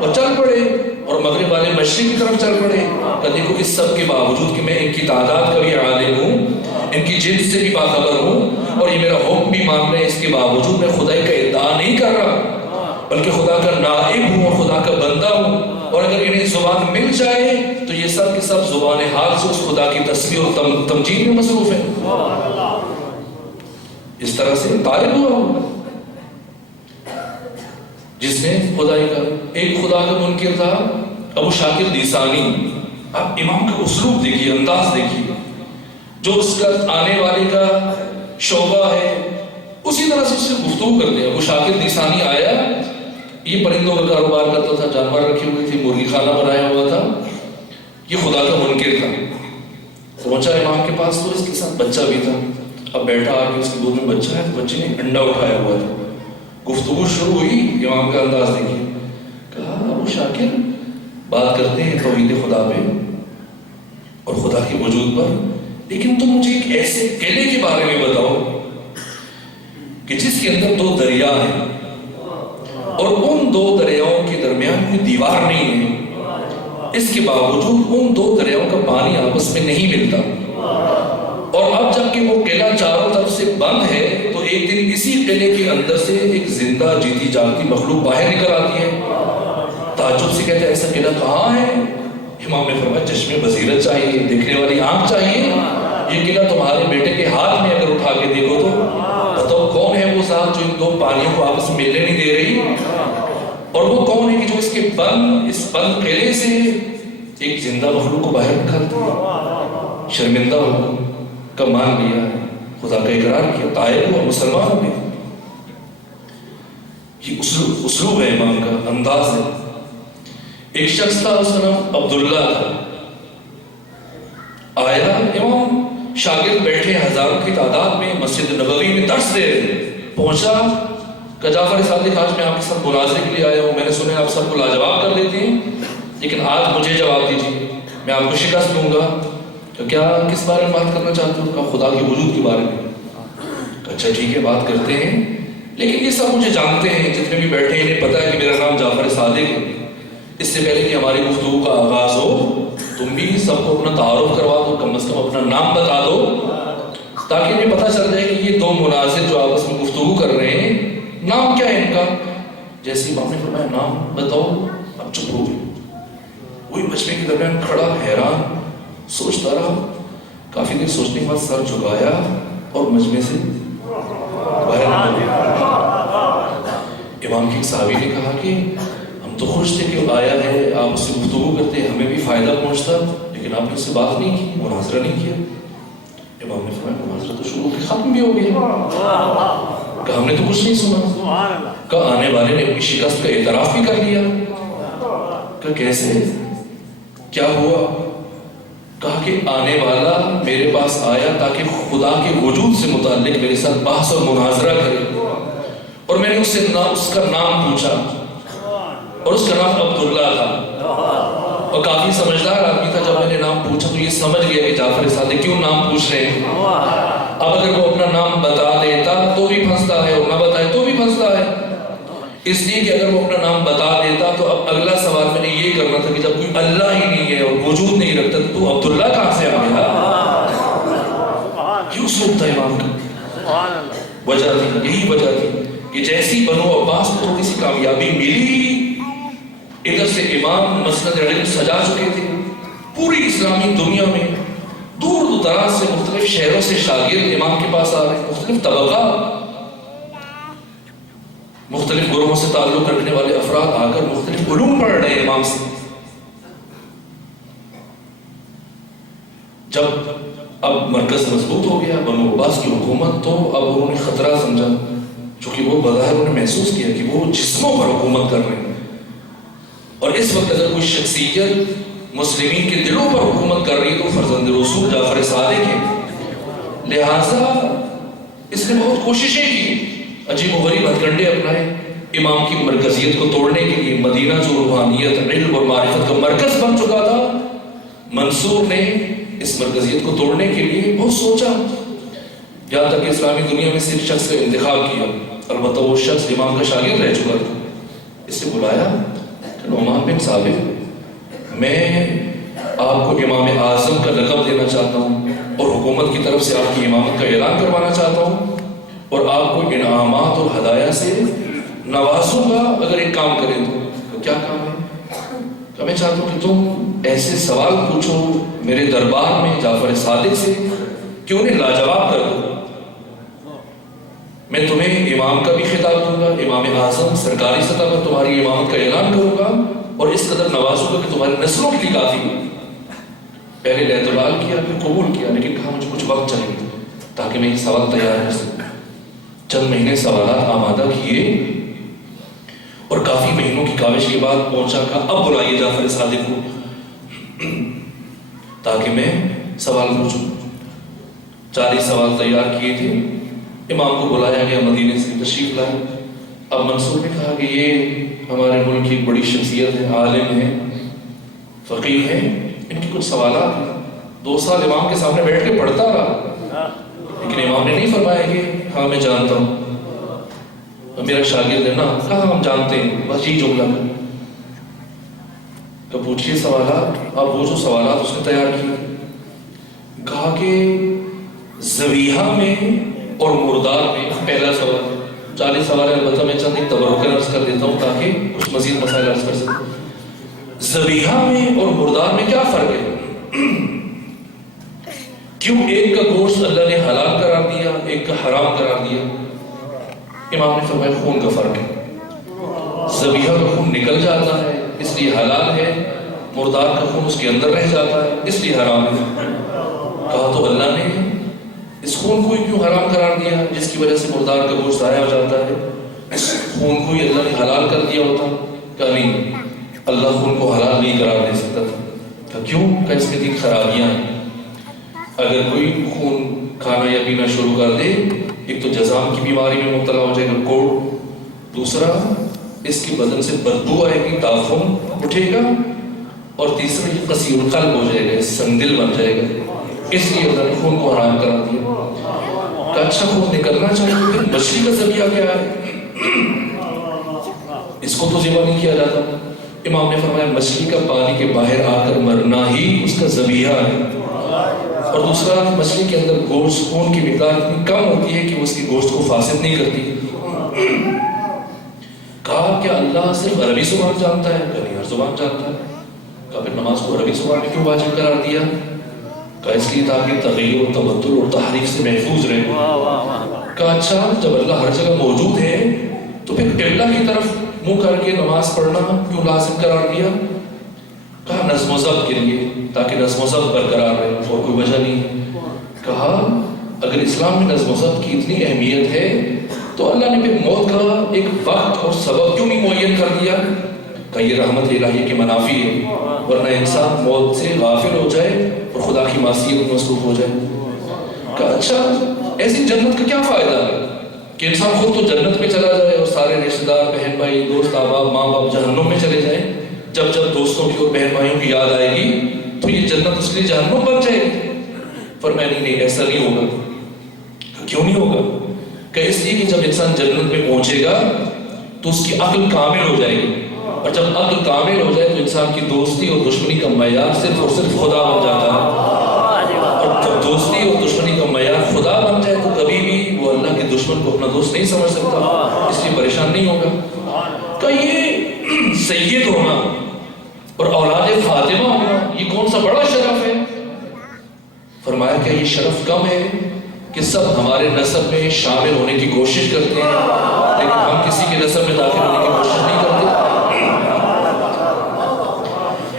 اور چل پڑے, اور مغرب والے مشرق کی طرف چل پڑے. کہ دیکھو اس سب کے باوجود کہ میں ان کی تعداد کا بھی عالم ہوں, ان کی جنس سے بھی باخبر ہوں, اور یہ میرا حکم بھی مان رہے ہیں, اس کے باوجود میں خدائی کا ادعا نہیں کر رہا بلکہ خدا کا نائب ہوں اور خدا کا بندہ ہوں. اور اگر انہیں زبان مل جائے تو یہ سب کے سب زبان حال سے اس خدا کی تسبیح اور تمجید میں مصروف ہیں. اس طرح سے طالب ہوا جس نے خدائی کا. ایک خدا کا منکر تھا ابو شاکر دیسانی. اب امام کا اسلوب دیکھیے, انداز دیکھیے, جو اس کا آنے والے کا شعبہ ہے اسی طرح سے اس سے گفتگو کرتے ہیں. ابو شاکر دیسانی آیا, یہ پرندوں کا کاروبار کرتا تھا, جانور رکھے ہوئے تھے, مرغی خانہ بنایا ہوا تھا. یہ خدا کا منکر تھا. پہنچا امام کے پاس تو اس کے ساتھ بچہ بھی تھا. اب بیٹھا آ کے اس کی گود میں بچہ ہے, تو بچے نے انڈا اٹھایا ہوا تھا. گفتگو شروع ہوئی, امام کا انداز دیکھیے. کہا ابو شاکر بات کرتے ہیں توحید خدا پہ اور خدا کے وجود پر, لیکن تم مجھے ایک ایسے قلعے کے بارے میں بتاؤ کہ جس کے اندر 2 دریا ہیں اور ان 2 دریاؤں کے درمیان کوئی دیوار نہیں ہے, اس کے باوجود ان 2 دریاؤں کا پانی آپس میں نہیں ملتا, اور اب جب کہ وہ قلعہ چاروں طرف سے بند ہے تو ایک دن اسی قلعے کے اندر سے ایک زندہ جیتی جاگتی مخلوق باہر نکل آتی ہے. تعجب سے کہتے ہیں ایسا قلعہ کہاں ہے؟ امام نے فرمایا چشمے بصیرت چاہیے, دیکھنے والی آنکھ چاہیے. یہ قلعہ تمہارے بیٹے کے ہاتھ میں اگر اٹھا کے دیکھو تو بتاؤ کون ہے وہ ذات جو ان 2 پانیوں کو آپس میں ملنے نہیں دے رہی, اور وہ کون ہے کہ جو اس بند قلعے سے ایک زندہ مخلوق کو باہر نکالتی ہے. شرمندہ ہو کا مان لیا, خدا کا اقرار کیا, طائب ہوا, مسلمان ہو گیا. یہ اسلوب ہے امام کا, انداز ہے. ایک شخص تھا, اس کا نام عبداللہ تھا. آیا, امام شاگرد بیٹھے ہزاروں کی تعداد میں مسجد نبوی میں درس دے رہے. پہنچا کہ جعفر صادق آج میں آپ کے ساتھ مناظرے کے لیے آیا ہوں, میں نے سنا آپ سب کو لاجواب کر دیتے ہیں, لیکن آج مجھے جواب دیجیے, میں آپ کو شکست دوں گا. تو کیا کس بارے میں بات کرنا چاہتے ہو؟ کہا خدا کے وجود کے بارے میں. اچھا ٹھیک ہے بات کرتے ہیں, لیکن یہ سب مجھے جانتے ہیں, جتنے بھی بیٹھے ہیں انہیں پتا ہے کہ میرا نام جعفر صادق ہے. اس سے پہلے کہ ہماری گفتگو کا آغاز ہو تم بھی سب کو اپنا تعارف کروا دو, کم از کم اپنا نام بتا دو, تاکہ انہیں پتہ چل جائے کہ یہ 2 مناظر جو آپس میں گفتگو کر رہے ہیں نام کیا ہے ان کا. جیسے امام نے فرمایا نام بتاؤ, اب چپ ہو گئے. وہی مجمع کے درمیان کھڑا حیران سوچتا رہا. کافی دیر سوچنے کے بعد سر جھکایا اور مجمع سے باہر نکل گیا. امام کی صحابی نے کہا کہ ہم تو خوش تھے کہ آیا ہے, آپ اس سے گفتگو کرتے, ہمیں بھی فائدہ پہنچتا, لیکن آپ نے اس سے بات نہیں کی, مناظرہ نہیں کیا. امام نے فرمایا مناظرہ تو شروع کے ختم بھی ہو گیا. کہ ہم نے تو کچھ نہیں سنا. کہ آنے والے نے اپنی شکست کا اعتراف بھی کر لیا. کہ کیسے, کیا ہوا؟ کہا کہ آنے والا میرے پاس آیا تاکہ خدا کے وجود سے متعلق میرے ساتھ بحث اور مناظرہ کرے, اور میں نے اس سے اس کا نام پوچھا, اور اس کا نام عبداللہ تھا, اور کافی سمجھدار آدمی تھا. جب میں نے نام پوچھا تو یہ سمجھ گیا کہ جعفر صادق کیوں نام پوچھ رہے ہیں. اب اگر وہ اپنا نام بتا دیتا تو بھی پھنستا ہے, اور نہ بتائے تو بھی پھنستا مسئلہ ہے، اس لیے کہ اگر وہ اپنا نام بتا دیتا تو اب اگلا سوال میں نے یہ کرنا تھا کہ جب کوئی اللہ ہی نہیں ہے اور وجود نہیں رکھتا تو عبداللہ کہاں سے آ گیا؟ کیوں سوچتا امام کا؟ وجہ تھی، یہی وجہ تھی کہ جیسی بنو عباس کو تھوڑی سی کامیابی ملی، ادھر سے امام مسند علم سجا چکے تھے، پوری اسلامی دنیا میں دور دراز سے مختلف شہروں سے شاگرد امام کے پاس آ رہے ہیں، مختلف طبقات، مختلف گروہوں سے تعلق رکھنے والے افراد آ کر مختلف علوم پڑھ رہے ہیں امام سے۔ جب اب مرکز مضبوط ہو گیا، بنو عباس کی حکومت، تو اب انہوں نے خطرہ سمجھا، چونکہ وہ بظاہر انہوں نے محسوس کیا کہ وہ جسموں پر حکومت کر رہے ہیں، اور اس وقت اگر کوئی شخصیت مسلمین کے دلوں پر حکومت کر رہی ہے تو فرزند رسول جعفر صادق ہے، لہٰذا اس نے بہت کوششیں کی، عجیب و غریب ہتھ کنڈے اپنائے امام کی مرکزیت کو توڑنے کے لیے۔ مدینہ جو روحانیت، علم اور معرفت کا مرکز بن چکا تھا، منصور نے اس مرکزیت کو توڑنے کے لیے بہت سوچا، یہاں تک کہ اسلامی دنیا میں صرف شخص کا انتخاب کیا، البتہ وہ شخص امام کا شاگرد رہ چکا تھا۔ اسے بلایا کہ نعمان بن ثابت، میں آپ کو امام اعظم کا لقب دینا چاہتا ہوں اور حکومت کی طرف سے آپ کی امامت کا اعلان کروانا چاہتا ہوں، اور آپ کو انعامات اور ہدایہ سے نوازوں گا اگر ایک کام کریں تو۔ کیا کام ہے؟ تو میں چاہتا ہوں کہ تم ایسے سوال پوچھو میرے دربار میں جعفر صادق سے کہ انہیں لاجواب کر دو، میں تمہیں امام کا بھی خطاب دوں گا، امام اعظم سرکاری سطح پر تمہاری امامت کا اعلان کروں گا اور اس قدر نوازوں گا کہ تمہاری نسلوں کے لیے کافی ہو۔ پہلے اعتبار کیا، پھر قبول کیا، لیکن کہا مجھے کچھ وقت چاہیے تاکہ میں یہ سوال تیار کر سکوں۔ چند مہینے سوالات آمادہ کیے اور کافی مہینوں کی کاوش کے بعد پہنچا، کہا اب بلائیے جعفر صادق کو تاکہ میں سوال پوچھوں۔ 40 سوال تیار کیے تھے، امام کو بلایا گیا، مدینے سے تشریف لائے۔ اب منصور نے کہا کہ یہ ہمارے ملک کی ایک بڑی شخصیت ہے، عالم ہے، فقیہ ہے، ان کی کچھ سوالات ہیں۔ 2 سال امام کے سامنے بیٹھ کے پڑھتا رہا، لیکن امام نے نہیں فرمایا کہ ہاں میں جانتا ہوں، میرا شاگرد ہے نا، کہا ہم جانتے ہیں، بس یہی جملہ ہے۔ تو پوچھئے سوالات۔ اب وہ جو سوالات اس نے تیار کیے، کہا کہ ذبیحہ میں اور مردار میں، پہلا سوال، 40 سوال ہے، البتہ میں چند ایک تبرکن عرض کر دیتا ہوں تاکہ کچھ مزید مسائل عرض کر سکوں۔ ذبیحہ میں اور مردار میں کیا فرق ہے؟ کیوں ایک کا گوشت اللہ نے حلال قرار دیا، ایک کا حرام قرار دیا؟ امام نے فرمایا خون کا فرق ہے، ذبیحہ کا خون نکل جاتا ہے اس لیے حلال ہے، مردار کا خون اس کے اندر رہ جاتا ہے اس لیے حرام ہے۔ کہا تو اللہ نے اس خون کو ہی کیوں حرام قرار دیا جس کی وجہ سے مردار کا گوشت ضائع ہو جاتا ہے؟ اس خون کو ہی اللہ نے حلال کر دیا ہوتا؟ کہا نہیں، اللہ خون کو حلال نہیں قرار دے سکتا تھا۔ کہا کیوں؟ کہ اس میں 3 خرابیاں ہیں۔ اگر کوئی خون کھانا یا پینا شروع کر دے، ایک تو جزام کی بیماری میں مبتلا ہو جائے گا، کوڑ، دوسرا اس کے بدن سے بدبو آئے گی، تعفن اٹھے گا، اور تیسرا یہ قصیر القلب ہو جائے گا، سنگدل بن جائے گا، اس لیے اللہ نے خون کو حرام کرا دیا۔ کہ اچھا خون نکلنا چاہیے، پھر مچھلی کا ذبیحہ کیا ہے؟ اس کو تو ذبح نہیں کیا جاتا۔ امام نے فرمایا مچھلی کا پانی کے باہر آ کر مرنا ہی اس کا ذبیحہ ہے، اور دوسرا مچھلی کے اندر گوشت خون کی مقدار اتنی کم ہوتی ہے کہ وہ اس کی گوشت کو فاسد نہیں کرتی۔ کہا کہ اللہ صرف عربی زبان جانتا ہے؟ کہ نہیں، ہر زبان جانتا ہے۔ کہا پھر نماز کو عربی زبان میں کیوں واجب قرار دیا؟ کہا اس لیے تاکہ تغیر و تبدل اور تحریف سے محفوظ رہے۔ کہا اچھا جب اللہ ہر جگہ موجود ہے تو پھر قبلہ کی طرف منہ کر کے نماز پڑھنا کیوں لازم قرار دیا؟ کہا نظم و ضبط کے لیے، تاکہ نظم و ضبط برقرار رہے، اور کوئی وجہ نہیں۔ کہا اگر اسلام میں نظم و ضبط کی اتنی اہمیت ہے تو اللہ نے پھر موت کا ایک وقت اور سبب کیوں نہیں معین کر دیا؟ کہ یہ رحمت الہی کے منافی ہے، ورنہ انسان موت سے غافل ہو جائے اور خدا کی معصیت میں مصروف ہو جائے۔ کہ اچھا ایسی جنت کا کیا فائدہ ہے کہ انسان خود تو جنت میں چلا جائے اور سارے رشتہ دار، بہن بھائی، دوست احباب، ماں باپ جہنم میں چلے جائیں، جب جب دوستوں کی اور بہن بھائیوں کی یاد آئے گی تو یہ جنت اس کے لیے جہنم بن جائے گی؟ فرمایا نہیں، ایسا نہیں ہوگا۔ کیوں نہیں ہوگا؟ کہ اس لیے کہ جب انسان جنت میں پہنچے گا تو اس کی عقل کامل ہو جائے گی، اور جب عقل کامل ہو جائے تو انسان کی دوستی اور دشمنی کا معیار صرف اور صرف خدا بن جاتا ہے، اور جب دوستی اور دشمنی کا معیار خدا بن جائے تو کبھی بھی وہ اللہ کے دشمن کو اپنا دوست نہیں سمجھ سکتا، اس لیے پریشان نہیں ہوگا۔ کہ یہ سید ہونا اور اولاد فاطمہ ہونا یہ کون سا بڑا شرف ہے؟ فرمایا کہ یہ شرف کم ہے کہ سب ہمارے نسب میں شامل ہونے کی کوشش کرتے ہیں لیکن ہم کسی کے نسب میں داخل ہونے کی کوشش نہیں کرتے۔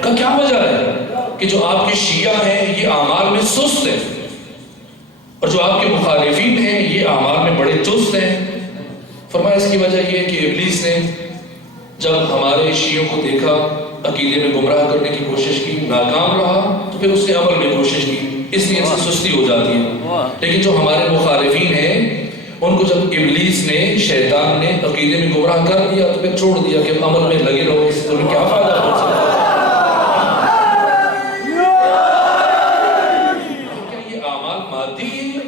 کا کیا وجہ ہے کہ جو آپ کے شیعہ ہیں یہ اعمال میں سست ہیں، اور جو آپ کے مخالفین ہیں یہ اعمال میں بڑے چست ہیں؟ فرمایا اس کی وجہ یہ ہے کہ ابلیس نے جب ہمارے شیعوں کو دیکھا عقیدے میں گمراہ کرنے کی کوشش کی، ناکام رہا، تو پھر اس نے عمل میں کوشش کی، اس لیے ان سے سستی ہو جاتی ہے۔ لیکن جو ہمارے مخالفین ہیں ان کو جب ابلیس نے، شیطان نے عقیدے میں گمراہ کر دیا تو پھر چھوڑ دیا کہ عمل میں لگے رہو، اس سے تمہیں کیا فائدہ ہو سکتا ہے؟ کیا یہ اعمال مادی ہے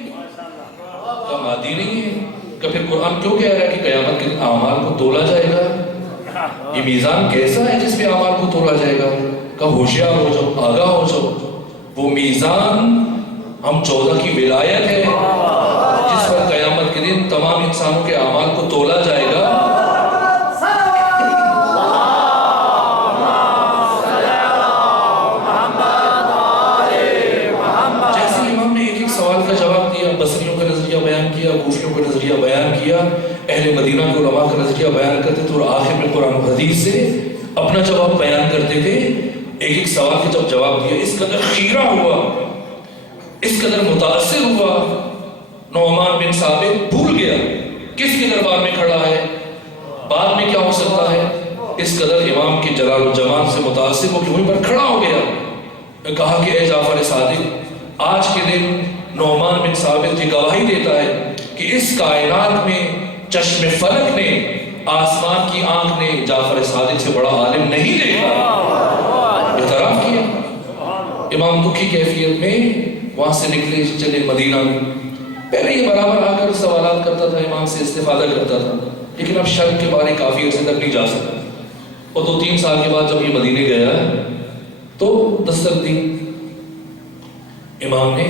یا مادی نہیں ہے؟ کہ پھر قرآن کیوں کہہ رہا ہے کہ قیامت کے دن اعمال کو تولا جائے گا؟ یہ میزان کیسا ہے جس پہ اعمال کو تولا جائے گا؟ کہ ہوشیار ہو جاؤ، آگاہ ہو جاؤ، وہ میزان ہم 14 کی ولایت ہے جس پر قیامت کے دن تمام انسانوں کے اعمال کو تولا جائے گا۔ جیسے امام نے ایک ایک سوال کا جواب دیا، بصریوں کا نظریہ بیان کیا، کوفیوں کا نظریہ بیان کیا، اہل مدینہ کے علماء کا نظریہ بیان کرتے تھے، اور آخر میں قرآن و حدیث سے اپنا جواب بیان کرتے تھے۔ ایک ایک سوال کا جب جواب دیا اس قدر خیرہ ہوا، اس قدر متاثر ہوا، نعمان بن ثابت بھول گیا کس کے دربار میں کھڑا ہے، بعد میں کیا ہو سکتا ہے، اس قدر امام کے جلال و جمال سے متاثر ہو کہ وہیں پر کھڑا ہو گیا۔ کہا کہ اے جعفر صادق، آج کے دن نعمان بن ثابت یہ گواہی دیتا ہے کہ اس کائنات میں چشم فلک نے، آسمان کی آنکھ نے جعفر صادق سے بڑا عالم نہیں دیکھا۔ اعتراف کیا۔ امام دکھی کیفیت میں وہاں سے نکلے، چلے مدینہ میں۔ پہلے یہ برابر آ کر سوالات کرتا تھا، امام سے استفادہ کرتا تھا، لیکن اب شرک کے بارے کافی عرصے تک نہیں جا سکتا، اور 2-3 سال کے بعد جب یہ مدینے گیا تو دستک دی۔ امام نے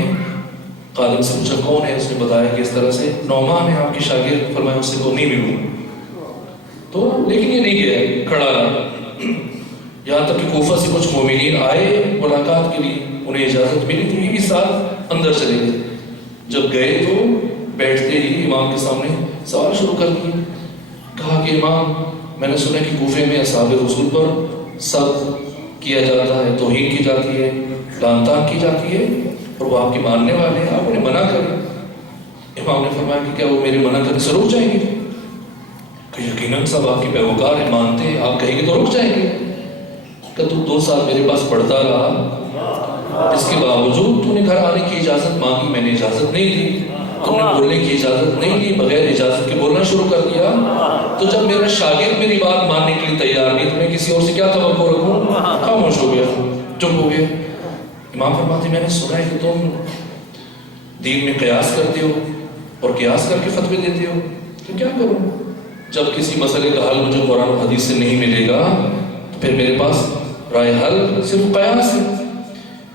قادم سے پوچھا کون ہے، اس نے بتایا کہ اس طرح سے نعمان ہے آپ کے شاگرد۔ فرمایا اس سے کو نہیں ملوں تو، لیکن یہ نہیں گیا، کھڑا رہا، یہاں تک کہ کوفہ سے کچھ مومنین آئے ملاقات کے لیے، انہیں اجازت ملی تو یہ بھی ساتھ اندر چلے گئے۔ جب گئے تو بیٹھتے ہی امام کے سامنے سوال شروع کر دیے۔ کہا کہ امام، میں نے سنا کہ کوفے میں اصحاب رسول پر سب کیا جاتا ہے، توہین کی جاتی ہے، لعن طعن کی جاتی ہے، اور وہ آپ کے ماننے والے ہیں، آپ انہیں منع کریں۔ امام نے فرمایا کہ کیا وہ میرے منع کرنے سے رک جائیں گے؟ کہ یقیناً سب آپ کے پیروکار ہیں، مانتے ہیں، آپ کہیں گے تو رک جائیں گے۔ کہ تو 2 سال میرے پاس پڑھتا رہا، اس کے باوجود تو نے گھر آنے کی اجازت مانگی، میں نے اجازت نہیں دی، تم نے بولنے کی اجازت نہیں دی، بغیر اجازت کے بولنا شروع کر دیا۔ تو جب میرا شاگرد میری بات ماننے کے لیے تیار نہیں تو میں کسی اور سے کیا توقع رکھوں؟ خاموش ہو گیا، چپ ہو گیا۔ امام فرماتے میں نے سنا ہے کہ تم دین میں قیاس کرتے ہو اور قیاس کر کے فتوے دیتے ہو، تو کیا کروں؟ جب کسی مسئلے کا حل مجھے قرآن و حدیث سے نہیں ملے گا تو پھر میرے پاس رائے حل صرف قیاس ہے۔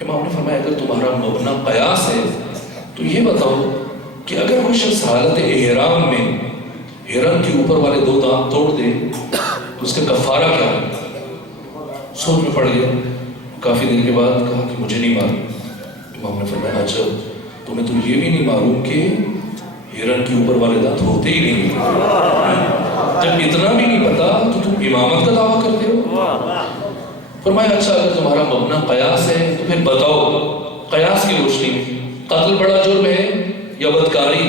امام نے فرمایا اگر تمہارا مبنا قیاس ہے تو یہ بتاؤ کہ اگر کوئی شخص حالت احرام میں ہرن کے اوپر والے 2 دانت توڑ دے تو اس کا کفارہ کیا ہے؟ سوچ میں پڑ گیا، کافی دیر کے بعد کہا کہ مجھے نہیں معلوم۔ امام نے فرمایا اچھا تمہیں تو یہ بھی نہیں معلوم کہ ہرن کے اوپر والے دانت ہوتے ہی نہیں؟ جب اتنا بھی نہیں پتا تو تم امامت کا دعویٰ کرتے ہو؟ فرمایا اچھا اگر تمہارا مبنا قیاس ہے تو پھر بتاؤ قیاس کی روشنی میں قتل بڑا جرم ہے یا بدکاری؟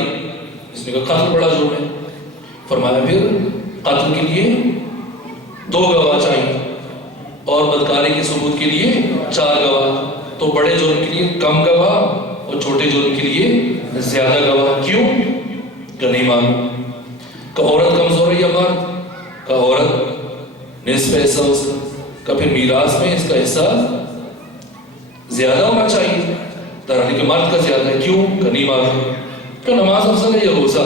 اس نے کہا قتل بڑا جرم ہے۔ فرمایا پھر قتل کے لیے 2 گواہ چاہیے اور بدکاری کے ثبوت کے لیے 4 گواہ، تو بڑے جرم کے لیے کم گواہ اور چھوٹے جرم کے لیے زیادہ گواہ۔ کیوں؟ کہ نہیں معلوم۔ کہ عورت کمزور ہے یا مرد؟ کہ عورت نصف حصہ اس کا، کہ پھر میراث میں اس کا حصہ زیادہ ہونا چاہیے، درحالی کہ مرد کا زیادہ ہے۔ کیوں؟ کہ نہیں معلوم۔ کہ نماز افضل ہے یا روزہ؟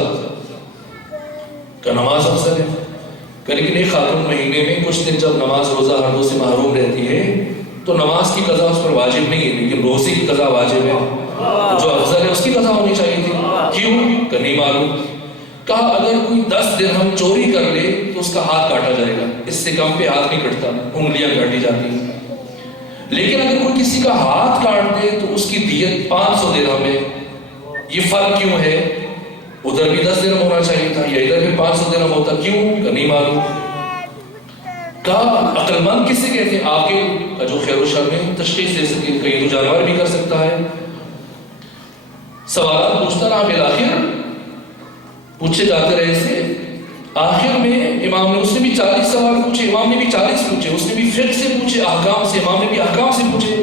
کہ نماز افضل ہے، کہ لیکن ایک خاتون مہینے میں کچھ دن جب نماز روزہ ہر روز سے محروم رہتی ہے تو نماز کی قضا اس پر واجب نہیں ہے، لیکن روزے کی قضا واجب ہے، جو افضل ہے اس کی قضا ہونی چاہیے تھی، کیوں کہ نہیں معلوم۔ کہا اگر کوئی 10 درہم چوری کر لے تو اس کا ہاتھ کاٹا جائے گا، اس سے کم پہ ہاتھ نہیں کٹتا، انگلیاں کاٹی جاتی ہیں، لیکن اگر کوئی کسی کا ہاتھ کاٹ دے تو اس کی دیت 500 درہم ہے۔ یہ فرق کیوں ہے؟ ادھر بھی 10 درہم ہونا چاہیے تھا، یا ادھر بھی 500 درہم ہوتا، کیوں کہ نہیں معلوم۔ کہا عقل مند کس سے کہتے ہیں؟ عاقل کا جو خیر و شر میں تشخیص دے سکے، کہ یہ تو جانور بھی کر سکتا ہے۔ سوالات پوچھتا رہا، بالآخر پوچھے جاتے رہے سے آخر میں امام نے، اس نے بھی 40 سوال پوچھے، امام نے بھی 40 پوچھے، اس نے بھی فقہ سے پوچھے، احکام سے، امام نے بھی احکام سے پوچھے،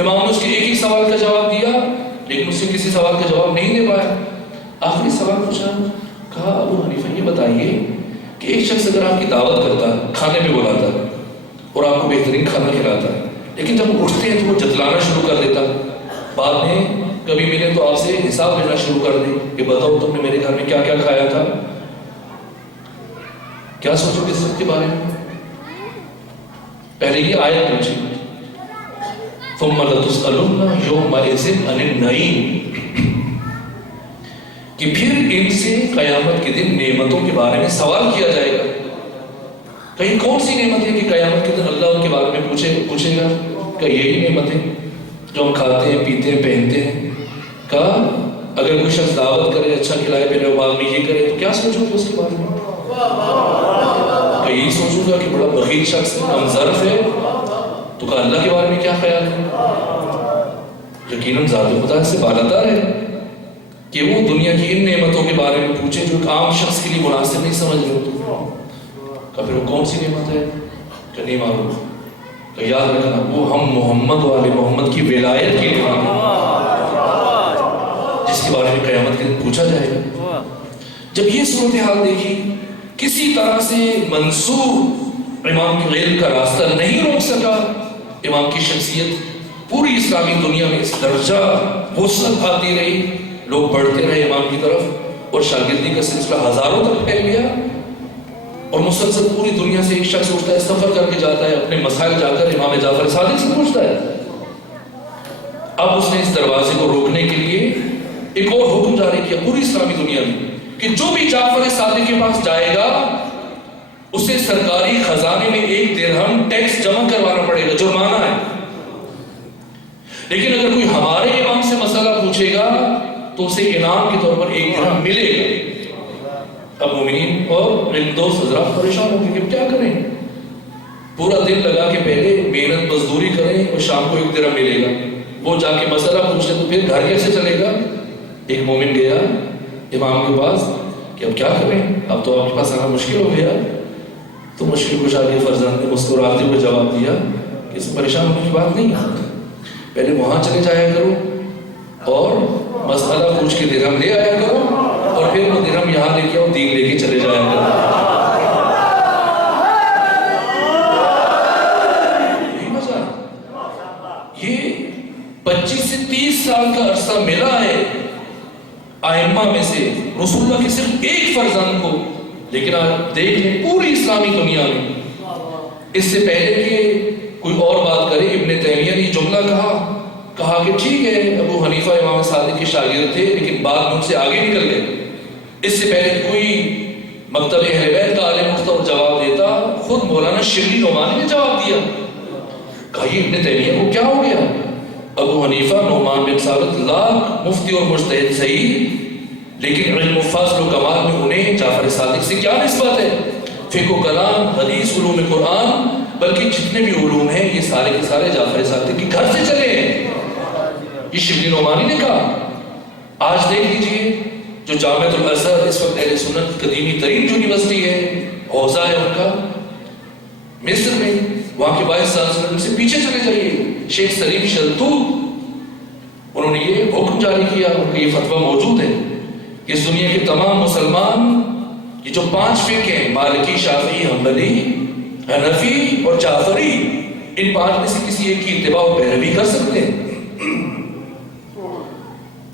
امام نے اس کے ایک ہی سوال کا جواب دیا لیکن اس سے کسی سوال کا جواب نہیں دے پایا۔ آخری سوال پوچھا، کہا ابو حنیفہ یہ بتائیے کہ ایک شخص اگر آپ کی دعوت کرتا ہے، کھانے پہ بلاتا ہے اور آپ کو بہترین کھانا کھلاتا ہے، لیکن جب اٹھتے ہیں تو وہ جتلانا شروع کر دیتا، بعد میں کبھی ملے تو آپ سے حساب لینا شروع کر دے کہ بتاؤ تم نے میرے گھر میں کیا کیا کھایا تھا، کیا سوچو گے اس کے بارے میں؟ پہلے یہ آیت پوچھی، ثم لتسألن یومئذ عن النعیم، کہ پھر ان سے قیامت کے دن نعمتوں کے بارے میں سوال کیا جائے گا۔ کہیں کون سی نعمت ہے کہ قیامت کے دن اللہ ان کے بارے میں پوچھے گا؟ کہ یہی نعمت ہے جو ہم کھاتے ہیں، پیتے ہیں، پہنتے ہیں۔ کہا اگر کوئی شخص دعوت کرے، اچھا کھلائے پھر بعد میں یہ کرے تو کیا سوچو گے اس کے بارے میں؟ کہ یہی سوچوں گا کہ بڑا بخیل شخص ہے، ہم ظرف ہے، تو کہا اللہ کے بارے میں کیا خیال ہے؟ یقیناً ذات خدا سے بالاتر ہے کہ وہ دنیا کی ان نعمتوں کے بارے میں پوچھے جو ایک عام شخص کے لیے مناسب نہیں سمجھ رہے ہو۔ کہ پھر وہ کون سی نعمت ہے؟ کہ نہیں معلوم۔ کہ یاد رکھنا وہ ہم محمد والے محمد کی ولایت کے لیے جس کے بارے میں قیامت کے دن پوچھا جائے گا۔ جب یہ صورتحال دیکھی، کسی طرح سے منصور امام کے علم کا راستہ نہیں روک سکا، امام کی شخصیت پوری اسلامی دنیا میں اس درجہ وسعت آتی رہی، لوگ بڑھتے رہے امام کی طرف، اور شاگردی کا سلسلہ ہزاروں تک پھیل گیا، اور مسلسل پوری دنیا سے ایک شخص اٹھتا ہے، سفر کر کے جاتا ہے، اپنے مسائل جا کر امام جعفر صادق سے پوچھتا ہے۔ اب اس نے اس دروازے کو روکنے کے لیے ایک اور حکم جاری کیا پوری اسلامی دنیا میں کہ جو بھی جعفر صادق کے پاس جائے گا اسے سرکاری خزانے میں 1 درہم ٹیکس جمع کروانا پڑے گا، جرمانہ ہے۔ لیکن اگر کوئی ہمارے امام سے مسئلہ پوچھے گا تو اسے انعام کے طور پر 1 درہم ملے گا۔ اب مومنین اور علمدوز حضرات پریشان ہو گئے کہ کیا کریں؟ پورا دن لگا کے پہلے محنت مزدوری کریں اور شام کو 1 درہم ملے گا، وہ جا کے مسئلہ پوچھے تو پھر گھر کیسے چلے گا؟ ایک مومن گیا امام کے پاس کہ اب کیا کریں، اب تو آپ کے پاس آنا مشکل ہو گیا۔ تو مشکل کشا کے فرزند نے مسکراتے ہوئے جواب دیا کہ اس میں پریشان ہونے کی بات نہیں ہے، پہلے وہاں چلے جایا کرو اور مسئلہ پوچھ کے درہم لے آیا کرو، اور پھر وہ درہم یہاں لے کے آؤ، دین لے کے چلے جایا کرو۔ یہی مزہ، یہ 25 سے 30 سال کا عرصہ ملا ہے ائمہ میں سے رسول اللہ کے صرف ایک فرزند کو، لیکن آپ دیکھ لیں پوری اسلامی دنیا میں اس سے پہلے کہ کوئی اور بات کرے، ابن تیمیہ نے یہ جملہ کہا کہ ٹھیک ہے ابو حنیفہ امام صادق کے شاگرد تھے لیکن بعد میں ان سے آگے نکل گئے۔ اس سے پہلے کوئی مکتب اہل بیت کا عالم اٹھتا اور جواب دیتا، خود مولانا شبلی نعمانی نے جواب دیا۔ کہا یہ ابن تیمیہ کو کیا ہو گیا؟ ابو حنیفہ نعمان بن ثابت لاکھ مفتی اور مجتہد صحیح، لیکن علم و فضل و کمال میں انہیں جعفر صادق سے کیا نسبت ہے؟ فقہ و کلام، حدیث، علوم قرآن، بلکہ جتنے بھی علوم ہیں یہ سارے کے سارے جعفر صادق کے گھر سے چلے ہیں۔ یہ شبلی نعمانی نے کہا۔ آج دیکھ لیجئے جو جامعۃ الازہر اس وقت اہل سنت قدیمی ترین یونیورسٹی ہے، حوزہ ہے ان کا مصر میں، وہاں کے وائس چانسلر سے پیچھے چلے جائیے، شیخ سلیم شلتوت، انہوں نے یہ حکم جاری کیا، ان کا یہ فتویٰ موجود ہے کہ اس دنیا کے تمام مسلمان یہ جو 5 فقہ ہیں، مالکی، شافعی، حنبلی، حنفی اور جعفری، ان 5 میں سے کسی ایک کی اتباع و پیروی کر سکتے ہیں۔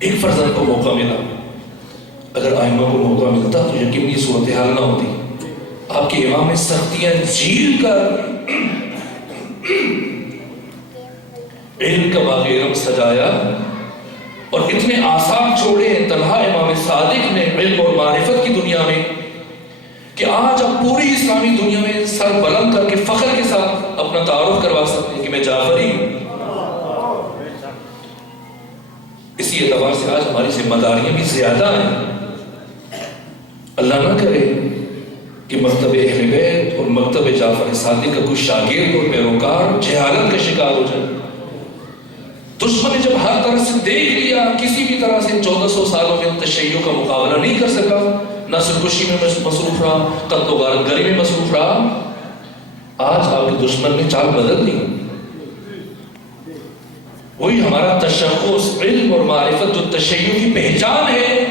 ایک فرزند کو موقع ملا، اگر ائمہ کو موقع ملتا تو یقینی صورتحال نہ ہوتی. آپ کے امام نے سختیاں جھیل کر علم کا باغ علم سجایا اور اتنے آثار چھوڑے ہیں تنہا امام صادق نے علم اور معرفت کی دنیا میں کہ آج آپ پوری اسلامی دنیا میں سر بلند کر کے فخر کے ساتھ اپنا تعارف کروا سکتے ہیں کہ میں جعفری ہوں. اسی اعتبار سے آج ہماری ذمہ داریاں بھی زیادہ ہیں. اللہ نہ کرے کہ مکتب اہل بیت اور مکتب جعفر صادق کا کوئی شاگرد اور پیروکار جہالت کا شکار ہو جائے. دشمن نے جب ہر طرح سے دیکھ لیا کسی بھی طرح سے 1400 سالوں میں تشیع کا مقابلہ نہیں کر سکا، نسل کشی میں مصروف رہا، قتل و غارت گری میں مصروف رہا، آج آپ کے دشمن نے چال بدل دی. وہی ہمارا تشخص علم اور معرفت جو تشیع کی پہچان ہے،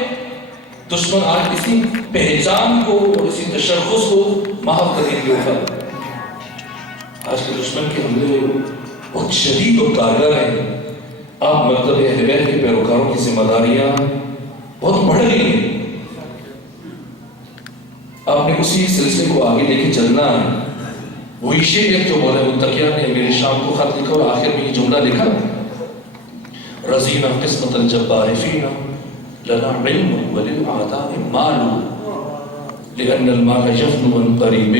دشمن آج اسی پہچان کو اور اسی تشخص کو محو کرنے کے اوپر. آج کے دشمن کے حملے بہت شدید اور کارگر ہیں. آپ مکتب اہل بیت کے پیروکاروں کی ذمہ داریاں بہت بڑھ گئی ہیں. آپ نے اسی سلسلے کو آگے لے کے چلنا ہے. وہی شعر جو مولا متقیہ نے میرے شام کو خط لکھا اور آخر میں یہ جملہ لکھا، رضینا قسمت الجبار فینا لنا علم وللأعداء مال لأن المال يفضل من قریب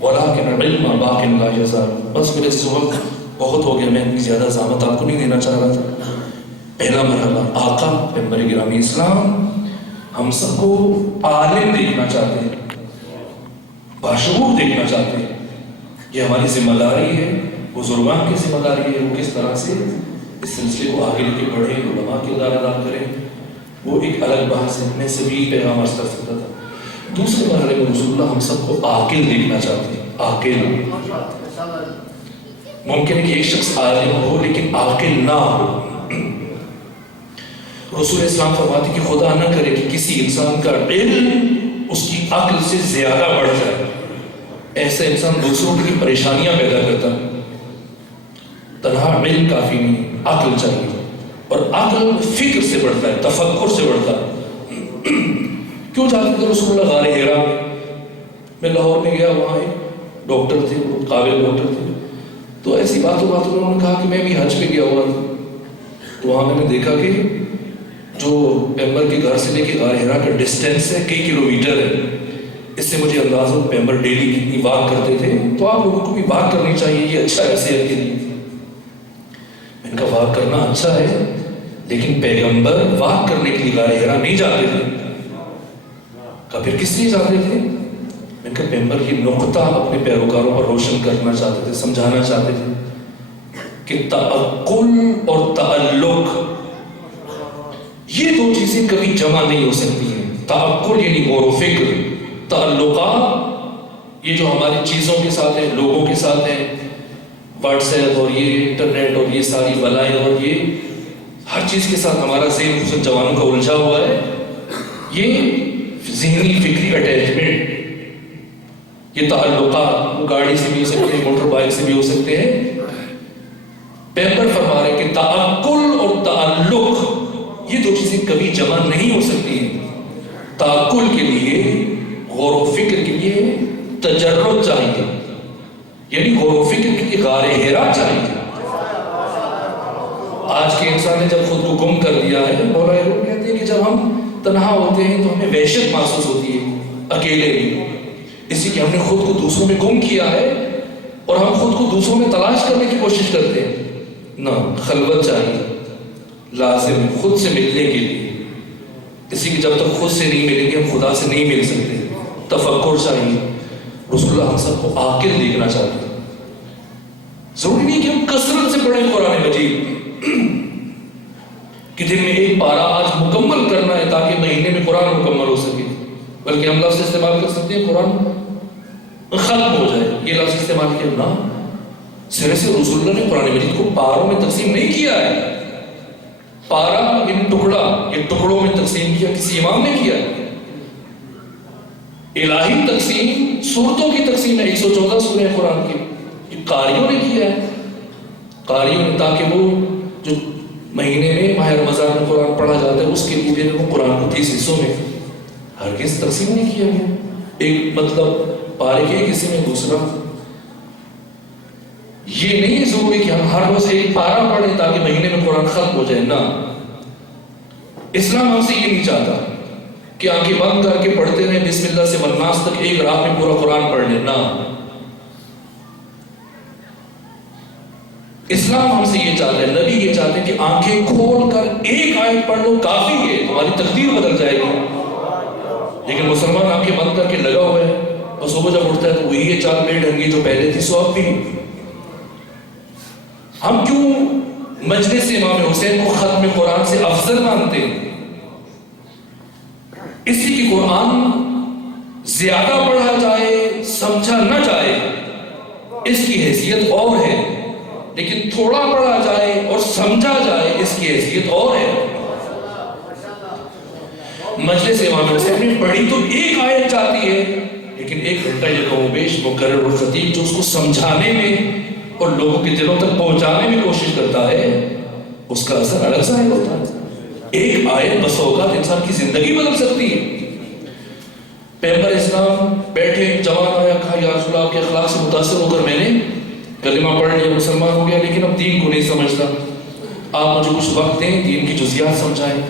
ولكن العلم باق لا يزال. بس میرے اس وقت بہت ہو گیا، میں اتنی زیادہ زحمت آپ کو نہیں دینا چاہ رہا تھا. پہلا مرحلہ آقا پیغمبر گرامی اسلام ہم سب کو عالم دیکھنا چاہتے ہیں، باشعور دیکھنا چاہتے ہیں. یہ ہماری ذمہ داری ہے، بزرگان کی ذمہ داری ہے. وہ کس طرح سے اس سلسلے کو آگے لے کے بڑھیں، علماء کے دار کریں، وہ ایک الگ بحث ہے. میں سبھی پیغام عرض کر سکتا تھا. دوسرے مرحلے میں رسول اللہ ہم سب کو عاقل دیکھنا چاہتے ہیں. عاقل ممکن ہے کہ ایک شخص عالم ہو لیکن عاقل نہ ہو. رسول اسلام فرماتے کہ خدا نہ کرے کہ کسی انسان کا علم اس کی عقل سے زیادہ بڑھ جائے. ایسا انسان دوسروں کی پریشانیاں پیدا کرتا ہے. تنہا علم کافی نہیں، عقل چاہیے. اور عقل فکر سے بڑھتا ہے، تفکر سے بڑھتا ہے. کیوں جاتے تھے رسول اللہ غار حرا میں؟ میں لاہور میں گیا، وہاں ایک ڈاکٹر تھے، قابل ڈاکٹر تھے. تو ایسی باتوں میں انہوں نے کہا کہ میں بھی حج پہ گیا ہوا تھا. تو وہاں میں نے دیکھا کہ جو پیغمبر کے گھر سے لے کے غار حرا کا ڈسٹینس ہے کئی کلومیٹر ہے. اس سے مجھے انداز ہو پیغمبر ڈیلی کتنی واک کرتے تھے. تو آپ لوگوں کو بھی واک کرنی چاہیے، یہ اچھا ہے صحت کے لیے. میں نے کہا واک کرنا اچھا ہے لیکن پیغمبر واک کرنے کے لیے غار حرا نہیں جاتے تھے. کہا پھر کس لیے جاتے تھے؟ میں نے کہا پیغمبر یہ نقطہ اپنے پیروکاروں پر روشن کرنا چاہتے تھے، سمجھانا چاہتے تھے کہ تعقل اور تعلق یہ دو چیزیں کبھی جمع نہیں ہو سکتی ہیں. تعقل یعنی غور و فکر، تعلقات یہ جو ہماری چیزوں کے ساتھ ہیں، لوگوں کے ساتھ ہیں، واٹس ایپ اور یہ انٹرنیٹ اور یہ ساری بلائیں اور یہ ہر چیز کے ساتھ ہمارا ذہن خصوصاً جوانوں کا الجھا ہوا ہے. یہ ذہنی فکری اٹیچمنٹ، یہ تعلقات وہ گاڑی سے بھی ہو سکتے ہیں، موٹر بائک سے بھی ہو سکتے ہیں. پیغمبر فرما رہے کہ تعقل اور تعلق یہ دو چیزیں کبھی جمع نہیں ہو سکتی ہیں. تعقل کے لیے، غور و فکر کے لیے تجرد چاہیے، یعنی غور و فکر کے لیے غار حرا چاہیے. آج کے انسان نے جب خود کو گم کر دیا ہے، مولا روم کہتے ہیں کہ جب ہم تنہا ہوتے ہیں تو ہمیں وحشت محسوس ہوتی ہے اکیلے بھی، اسی لیے ہم نے خود کو دوسروں میں گم کیا ہے اور ہم خود کو دوسروں میں تلاش کرنے کی کوشش کرتے ہیں. نہ، خلوت چاہیے لازم خود سے ملنے کے لیے. اسی لیے جب تک خود سے نہیں ملیں گے ہم خدا سے نہیں مل سکتے. تفکر چاہیے. رسول اللہ ہم سب کو عاقل دیکھنا چاہتے ہیں. ضروری نہیں کہ ہم کثرت سے پڑھیں قرآن مجید کہ دن میں ایک پارہ آج مکمل کرنا ہے تاکہ مہینے میں قرآن مکمل ہو سکے، بلکہ ہم لفظ استعمال کر سکتے ہیں قرآن ختم ہو جائے، یہ لفظ استعمال کیا نہ. سرے سے رسول اللہ نے قرآن مجید کو پاروں میں تقسیم نہیں کیا ہے. پارا ان ٹکڑا یہ ٹکڑوں میں تقسیم کیا کسی امام نے کیا ہے. الہی تقسیم سورتوں کی تقسیم ہے. 114 سورہ قرآن کی یہ قاریوں نے کیا ہے. قاریوں نے، تاکہ وہ جو مہینے میں ماہ رمضان میں قرآن پڑھا جاتا ہے، اس کے لیے جو ہے قرآن کو 30 حصوں میں ہرگز تقسیم نہیں کیا گیا، ایک مطلب پارے کے ایک حصے میں دوسرا۔ یہ نہیں ہے ضروری کہ ہم ہر روز ایک پارہ پڑھیں تاکہ مہینے میں قرآن ختم ہو جائے، نہ، اسلام ہم سے یہ نہیں چاہتا کہ آنکھیں بند کر کے پڑھتے رہیں بسم اللہ سے والناس تک ایک رات میں پورا قرآن پڑھ لیں، نہ، اسلام ہم سے یہ چاہتا ہے، نبی یہ چاہتے ہیں کہ آنکھیں کھول کر ایک آیت پڑھ لو کافی ہے، تمہاری تقدیر بدل جائے گی۔ لیکن مسلمان آنکھیں بند کر کے لگا ہوا ہے اور صبح جب اٹھتا ہے تو وہی ہے چار بے ڈھنگی جو پہلے تھی سو اب بھی۔ ہم کیوں مجلس امام حسین کو ختم قرآن سے افضل مانتے ہیں؟ اس لیے کہ قرآن زیادہ پڑھا جائے سمجھا نہ جائے اس کی حیثیت اور ہے، لیکن تھوڑا پڑھا جائے اور سمجھا جائے اس کی حیثیت اور ہے۔ مجلس امام حسین نے پڑھی تو ایک آیت چاہتی ہے، لیکن ایک گھنٹہ یہ کم و بیش مقرر اور خطیب جو اس کو سمجھانے میں اور لوگوں کے دلوں تک پہنچانے میں کوشش کرتا ہے، اس کا اثر الگ ظاہر ہوتا ہے۔ ایک آیت بس ہوگا انسان کی زندگی بدل سکتی ہے۔ پیغمبر اسلام بیٹھے، جوان آیا، کہا یا رسول اللہ، آپ کے اخلاق سے متاثر ہو کر میں نے کلمہ پڑھ لیا، مسلمان ہو گیا، لیکن اب دین کو نہیں سمجھتا، آپ مجھے کچھ وقت دیں، دین کی جزیات سمجھائیں۔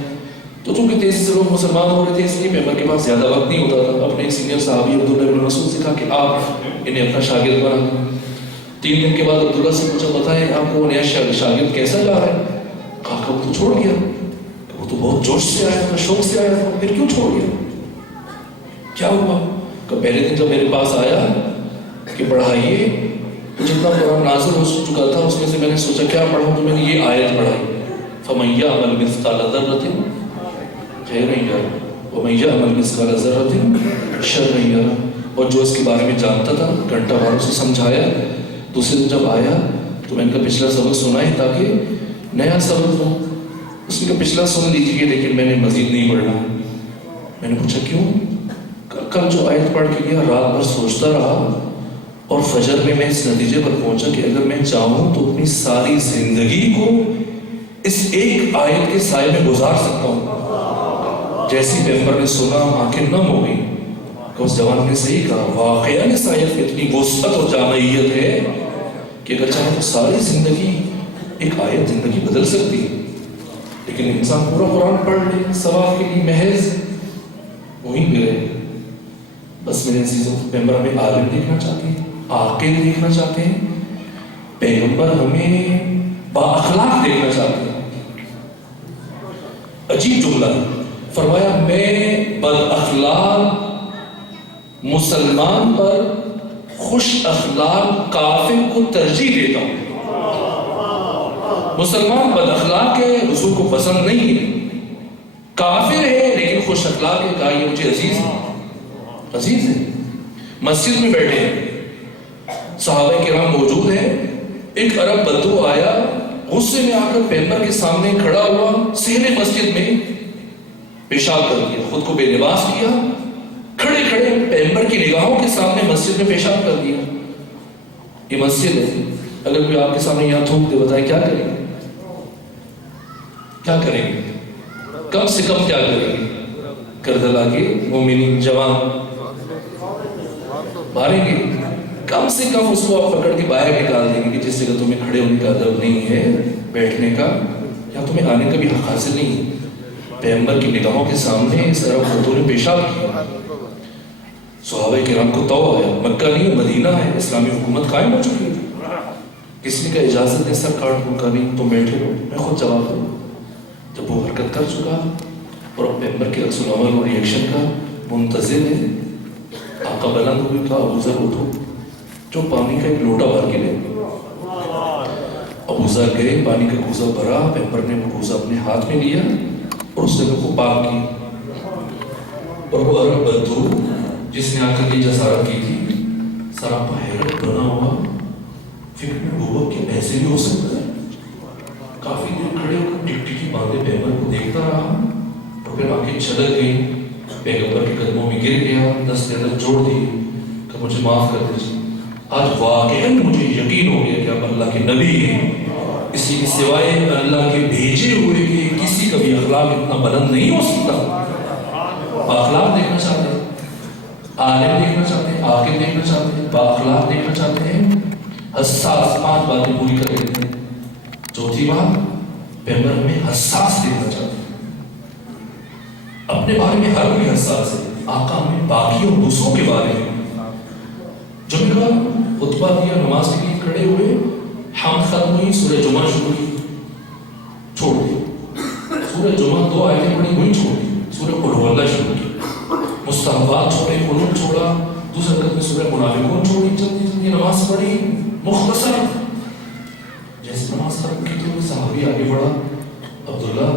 تو چونکہ تیزی سے لوگ مسلمان ہو رہے تھے، اس لیے پیغمبر کے پاس زیادہ وقت نہیں ہوتا تھا۔ اپنے سینئر صحابی عبداللہ بن مسعود سے کہا کہ آپ انہیں اپنا شاگرد بنا۔ 3 دن کے بعد عبداللہ سے پوچھا، بتائیں آپ کو نیا شاگرد کیسا جا رہا ہے؟ کہا کہ وہ تو چھوڑ گیا، وہ تو بہت جوش سے آیا تھا، شوق سے آیا تھا، پھر کیوں چھوڑ گیا؟ کیا ہوا؟ کہ پہلے دن جب میرے پاس آیا کہ پڑھائیے، تو جتنا قرآن نازل ہو چکا تھا اس میں سے میں نے سوچا کیا پڑھوں، تو میں نے یہ آیت پڑھائی، فَمَن يَعْمَلْ مِثْقَالَ ذَرَّةٍ خَيْرًا يَرَهُ وَمَن يَعْمَلْ مِثْقَالَ ذَرَّةٍ شَرًّا يَرَهُ۔ اور جو اس کے بارے میں جانتا تھا گھنٹہ بھر اسے سمجھایا۔ دوسرے دن جب آیا تو میں نے کہا پچھلا سبق سنائے تاکہ نیا سبق دوں۔ اس نے کہا پچھلا سن لیجیے لیکن میں نے مزید نہیں پڑھنا۔ میں نے پوچھا کیوں؟ کل جو آیت پڑھ کے گیا رات بھر سوچتا رہا اور فجر میں اس نتیجے پر پہنچا کہ اگر میں چاہوں تو اپنی ساری زندگی کو اس ایک آیت کے سائے میں گزار سکتا ہوں۔ جیسی پیغمبر نے سنا آنکھیں نم ہو گئی کہ اس جوان نے صحیح کہا، واقعاً اس آیت میں اتنی وسعت اور جامعیت ہے کہ اگر چاہے تو ساری زندگی ایک آیت زندگی بدل سکتی ہے۔ لیکن انسان پورا قرآن پڑھ لے ثواب کے لیے محض وہیں پہ رہے۔ بس میرے عزیزوں، پیغمبر ہمیں عالم دیکھنا چاہتے ہیں، عاقل دیکھنا چاہتے ہیں، پیغمبر ہمیں با اخلاق دیکھنا چاہتے ہیں۔ عجیب جملہ فرمایا، میں بد اخلاق مسلمان پر خوش اخلاق کافر کو ترجیح دیتا ہوں۔ مسلمان بد اخلاق ہے، حضور کو پسند نہیں ہے، کافر ہے لیکن خوش اخلاق ہے، کہا یہ مجھے عزیز ہے، عزیز ہے۔ مسجد میں بیٹھے ہیں، صحابہ کرام موجود ہیں، ایک عرب بدو آیا، غصے میں آ کر پیغمبر کے سامنے کھڑا ہوا، صحن مسجد میں پیشاب کر دیا، خود کو بے لباس کیا، کھڑے کھڑے پیغمبر کی نگاہوں کے سامنے مسجد میں پیشاب کر دیا۔ یہ مسجد ہے، اگر کوئی آپ کے سامنے یہاں تھوک دے، بتائیں کیا کریں گے؟ کیا کریں گے؟ کم سے کم کیا کریں گے؟ کربلا کے مومنین جوان ماریں گے، کم سے کم اس کو آپ پکڑ کے باہر نکال دیں گے کہ جس جگہ تمہیں کھڑے ہونے کا ادب نہیں ہے، بیٹھنے کا، یا تمہیں آنے کا بھی حق حاصل نہیں ہے۔ پیغمبر کی نگاہوں کے سامنے اس عرب بدو نے پیشاب کیا۔ صحابہ کرام کو تو آیا، مکہ نہیں مدینہ ہے، اسلامی حکومت قائم ہو چکی ہے۔ کسی کا اجازت ہے سرکار کو؟ کبھی تم بیٹھے ہو، میں خود جواب دوں۔ جب وہ حرکت کر چکا اور پیغمبر کے رسول عمل اور ریئیکشن کا منتظر ہے، آقا بلند ہوئی، کہا ابو ذر اٹھو، جو پانی کا ایک لوٹا بھر کے لے۔ ابو ذر گئے، پانی کا کوزہ بھرا، پیغمبر نے وہ کوزہ اپنے ہاتھ میں لیا اور اس جگہ کو پاک کی۔ اور وہ عرب بدو جس نے آ کر یہ جسارت کی تھی، سراپا حیرت بنا ہوا، فکر میں ڈوبا کہ ایسے بھی ہو سکتا ہے۔ کافی دیر کھڑے ہو کر ٹک ٹکی باندھے پیغمبر کو دیکھتا رہا اور پھر آنکھیں چھلک گئی، پیغمبر کے قدموں میں گر گیا، دست عدد جوڑ دی کہ مجھے معاف کر دیجیے۔ آج واقعاً مجھے یقین ہو گیا کہ آپ اللہ کے نبی ہیں، اسی کے سوائے اللہ کے بھیجے ہوئے کہ کسی کا بھی اخلاق اتنا بلند نہیں ہو سکتا. اخلاق دیکھنا چاہتے ہیں, عالم دیکھنا چاہتے ہیں, عاقل دیکھنا چاہتے ہیں, باخلاق دیکھنا چاہتے ہیں, حساس 5 باتیں پوری کر لیتے ہیں. چوتھی بات, پیغمبر ہمیں حساس دیکھنا چاہتے ہیں. اپنے بارے میں ہر کوئی حساس ہے, آقا ہمیں باقی اور دوسروں کے بارے میں. جو میں کہا خطبہ دیا, نماز کے لیے کھڑے ہوئے, حمد ختم ہوئی, سورہ جمعہ شروع کی, چھوڑ دی. سورہ جمعہ 2 آیتیں پڑھی ہوئی, چھوڑ دی. سورہ قل هو اللہ شروع کی, مستحبات چھوڑے, قنوت چھوڑا, دوسرے رکعت میں سورہ منافقون چھوڑی, جلدی جلدی نماز پڑھی مختصر. جیسے نماز ختم کی تو صحابی آگے بڑھا, عبداللہ,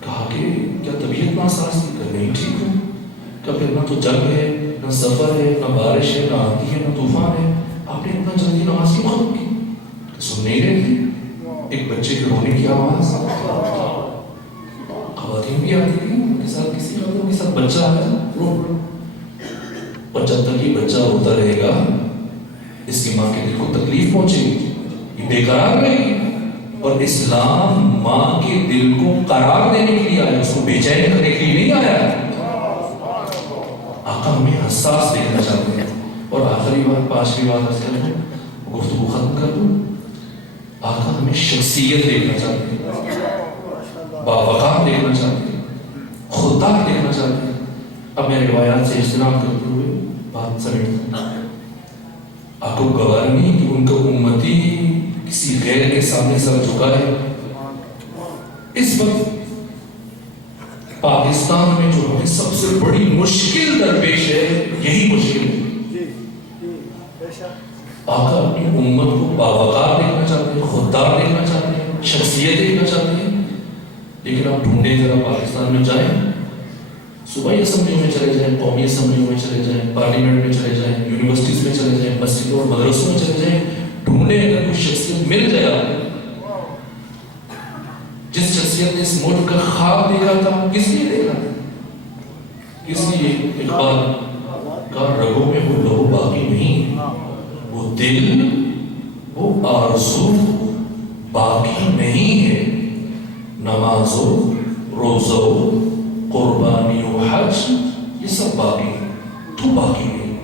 کہا کہ کیا طبیعت ناساز تھی؟ کہ نہیں, ٹھیک ہوں. کہ پھر نہ تو جنگ ہے, نہ سفر ہے, نہ بارش ہے, نہ آندھی ہے, نہ طوفان ہے, آپ نے اتنا جلدی نماز کیوں ختم کی؟ سن نہیں رہے تھے. ایک بچے کے رونے کی آواز, خواتین بھی آتی تھی ان کے ساتھ, کسی خاتون کے ساتھ بچہ آیا رو رو. اور جب تک یہ بچہ روتا رہے گا اس کی ماں کے دل کو تکلیف پہنچے گی, یہ بے قرار رہے گی. اور اسلام ماں کے دل کو قرار دینے کے لیے آیا, اس کو بے چین کرنے کے لیے نہیں آیا. آقا ہمیں حساس دیکھنا چاہتے ہیں. اور آخری بات, 5ویں بات عرض کروں, گفتگو ختم کر دوں. آقا ہمیں شخصیت دیکھنا چاہتے ہیں, باوقار دیکھنا چاہتے ہیں, خوددار دیکھنا چاہتے ہیں. اب میں روایات سے اجتناب کرتے ہوئے بات سمیٹتا ہوں. آپ کو گوار نہیں کہ ان کا امتی کسی غیر کے سامنے سر جھکائے. اس وقت پاکستان میں جو ہمیں سب سے بڑی مشکل درپیش ہے, یہی مشکل ہے. آقا اپنی امت کو باوقار دیکھنا چاہتے ہیں, خوددار دیکھنا چاہتے ہیں, شخصیت دیکھنا چاہتے ہیں. لیکن آپ ڈھونڈیں ذرا پاکستان میں جائیں, صوبائی اسمبلیوں میں چلے جائیں, قومی اسمبلیوں میں چلے جائیں, پارلیمنٹ میں چلے جائیں, یونیورسٹیز میں چلے جائیں, مسجدوں اور مدرسوں میں چلے جائیں, ڈھونڈیں اگر کوئی شخصیت مل جائے آپ کو جس شخصیت نے اس ملک کا خواب دیکھا تھا. کس لیے دیکھا تھا؟ کس لیے؟ اقبال کا رگوں میں وہ لہو باقی نہیں, وہ دل, وہ آرزو باقی نہیں ہے. نماز و روزہ و قربانی و حج یہ سب باقی ہے, تو باقی نہیں,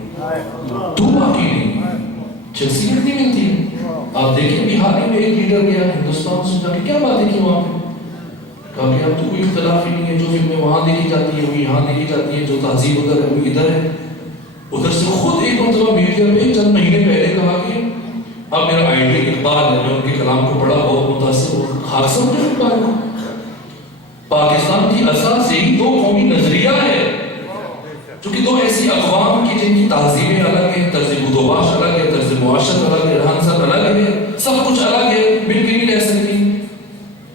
تو باقی نہیں. شخصیت نہیں ملتی. آپ دیکھیں بہار میں ایک لیڈر گیا ہندوستان سے جا کے, کیا باتیں کی وہاں پہ, کہا کہ اب تو کوئی اختلاف ہی نہیں ہے, جو فلمیں وہاں دیکھی جاتی ہیں وہ یہاں دیکھی جاتی ہیں, جو تہذیب ادھر ہے وہ ادھر ہے. ادھر سے خود ایک مرتبہ میڈیا میں چند مہینے پہلے کہا کہ اب میرا آئیڈیا اقبال ہے, میں ان کے کلام کو پڑھا, بہت متاثر ہوا. خاص سمجھے اقبال کو, پاکستان کی اساس یہی 2 قومی نظریہ ہے, جو کہ 2 ایسی اقوام کی جن کی تہذیبیں الگ ہیں, طرز بدوباش الگ ہے, طرز معاشرت الگ ہے, رہن سہن الگ ہے, سب کچھ الگ ہے, مل کے نہیں رہ سکتی.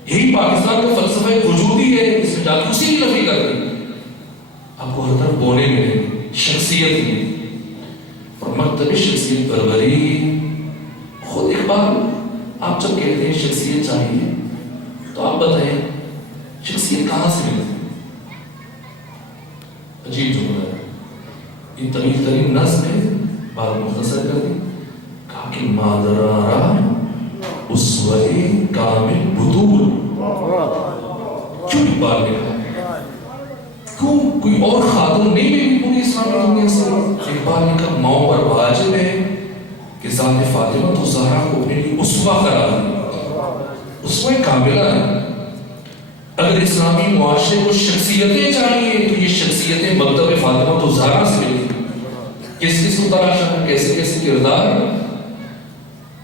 یہی پاکستان کا فلسفہ وجودی ہے, اس میں جاسوسی نہیں نفی کرتی. آپ کو ہر طرف بولے ملے, شخصیت میں اور مکتب شخصیت پروری. خود اقبال آپ جب کہتے ہیں شخصیت چاہیے تو آپ بتائیں شخصیت کہاں سے ملتی؟ عجیب جملہ ہے. یہ طویل ترین نظم ہے, بات مختصر کر دی. کہا کہ مادرارا اسوے کامل بطول. کیوں اقبال نے کہا, کیوں کوئی اور خاتون نہیں ملی پوری اسلامی دنیا سے؟ اقبال نے کہا ماؤں پر واجب ہے کہ ذات فاطمہ تو زہرا کو اپنے لیے اسوہ قرار دیں, اسوہ کاملہ ہے. اگر اسلامی معاشرے کو شخصیتیں چاہیے تو یہ شخصیتیں مکتب فاطمہ تو زہرا سے ملی. کس کس کو تراشا, کیسے کیسے کردار.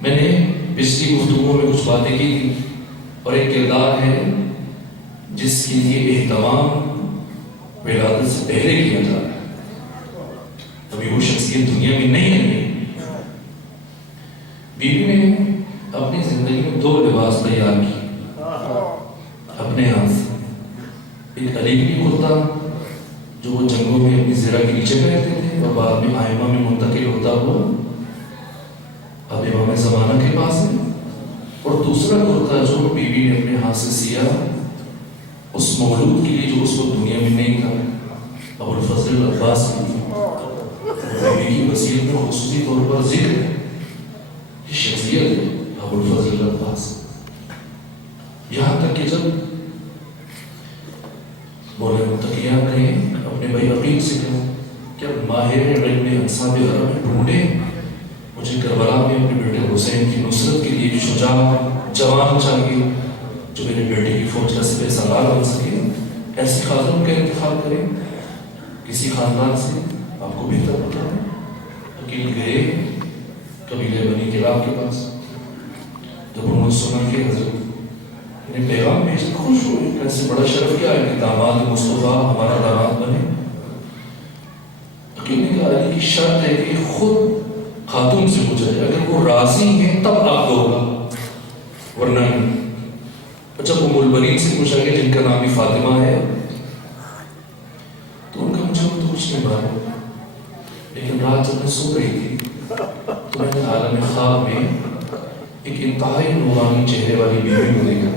میں نے پچھلی گفتگو میں کچھ باتیں کی تھی, اور ایک کردار ہے جس کے لیے اہتمام ولادت سے پہلے کیا جا رہا ہے. ابھی وہ شخصیت دنیا میں نہیں ہے. بیوی نے اپنی زندگی میں 2 لباس تیار کیے اپنے ہاتھ سے. ایک علیگری کرتا جو وہ جنگوں میں اپنی زرہ کے نیچے پہنتے تھے اور بعد میں آئمہ میں منتقل ہوتا ہوا اب امام زمانہ کے پاس ہے. اور دوسرا کرتا جو بیوی نے اپنے ہاتھ سے سیا اس مولود کے لیے جو اس وقت دنیا میں نہیں تھا, ابوالفضل العباس کی. بیوی کی وصیت میں خصوصی طور پر ذکر ہے, یہ شخصیت ہے ابوالفضل العباس. یہاں تک کہ جب بولے متقیہ کہیں اپنے بھائی عقیل سے کہوں کہ ماہر علم انصاب عرب میں ڈھونڈے مجھے کربلا میں اپنے بیٹے حسین کی نصرت کے لیے ایک شجاع جوان چاہیے جو میرے بیٹے کی فوج کا سپہ سالار بن سکے، ایسی خاتون کا انتخاب کریں کسی خاندان سے، آپ کو بہتر پتا ہے۔ عقیل گئے قبیلہ بنی کلاب کے پاس، جب انہوں نے سنا کہ حضرت نے پیغام بھیجا، خوش ہوئے، ایسے بڑا شرف کیا ہے کہ داماد مصطفیٰ ہمارا داماد بنے۔ عقیل نے کہا علی کی شرط ہے کہ خود خاتون سے پوچھا جائے، اگر وہ راضی ہیں تب آپ دو گا، ورنہ نہیں۔ جب ام البنین سے پوچھا گیا جن کا نام بھی فاطمہ ہے، تو ان کا مجھے تو کچھ نہیں معلوم، لیکن رات جب میں سو رہی تھی تو میں نے عالم خواب میں ایک انتہائی نورانی چہرے والی بیوی کو دیکھا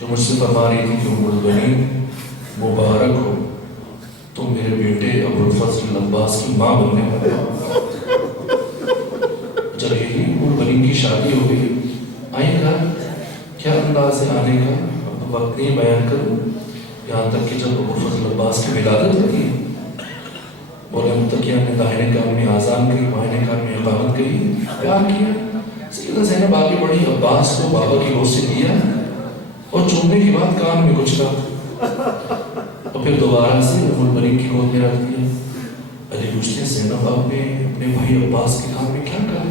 جو مجھ سے فرما رہی تھی کہ ام البنین مبارک ہو، تم میرے بیٹے ابو الفضل عباس کی ماں بننے والا۔ جب یہی ام البنین کی شادی ہو گئی، آئیں گا کیا انداز ہے آنے کا اب وقت نہیں بیان کروں، یہاں تک کہ جب ابو الفضل عباس کی ولادت ہوتی ہے، بولے متقیہ نے داہنے کان میں آذان کہی، بائیں کان میں اقامت کہی، پیار کیا۔ سیدہ زینب آگے بڑھی، عباس کو بابا کی گود سے دیا اور چومنے کے بعد کان میں کچھ کہا اور پھر دوبارہ سے ام البنین کی گود میں رکھ دیا۔ علی پوچھتے ہیں زینب آپ نے اپنے بھائی عباس کے کان میں کیا کہا؟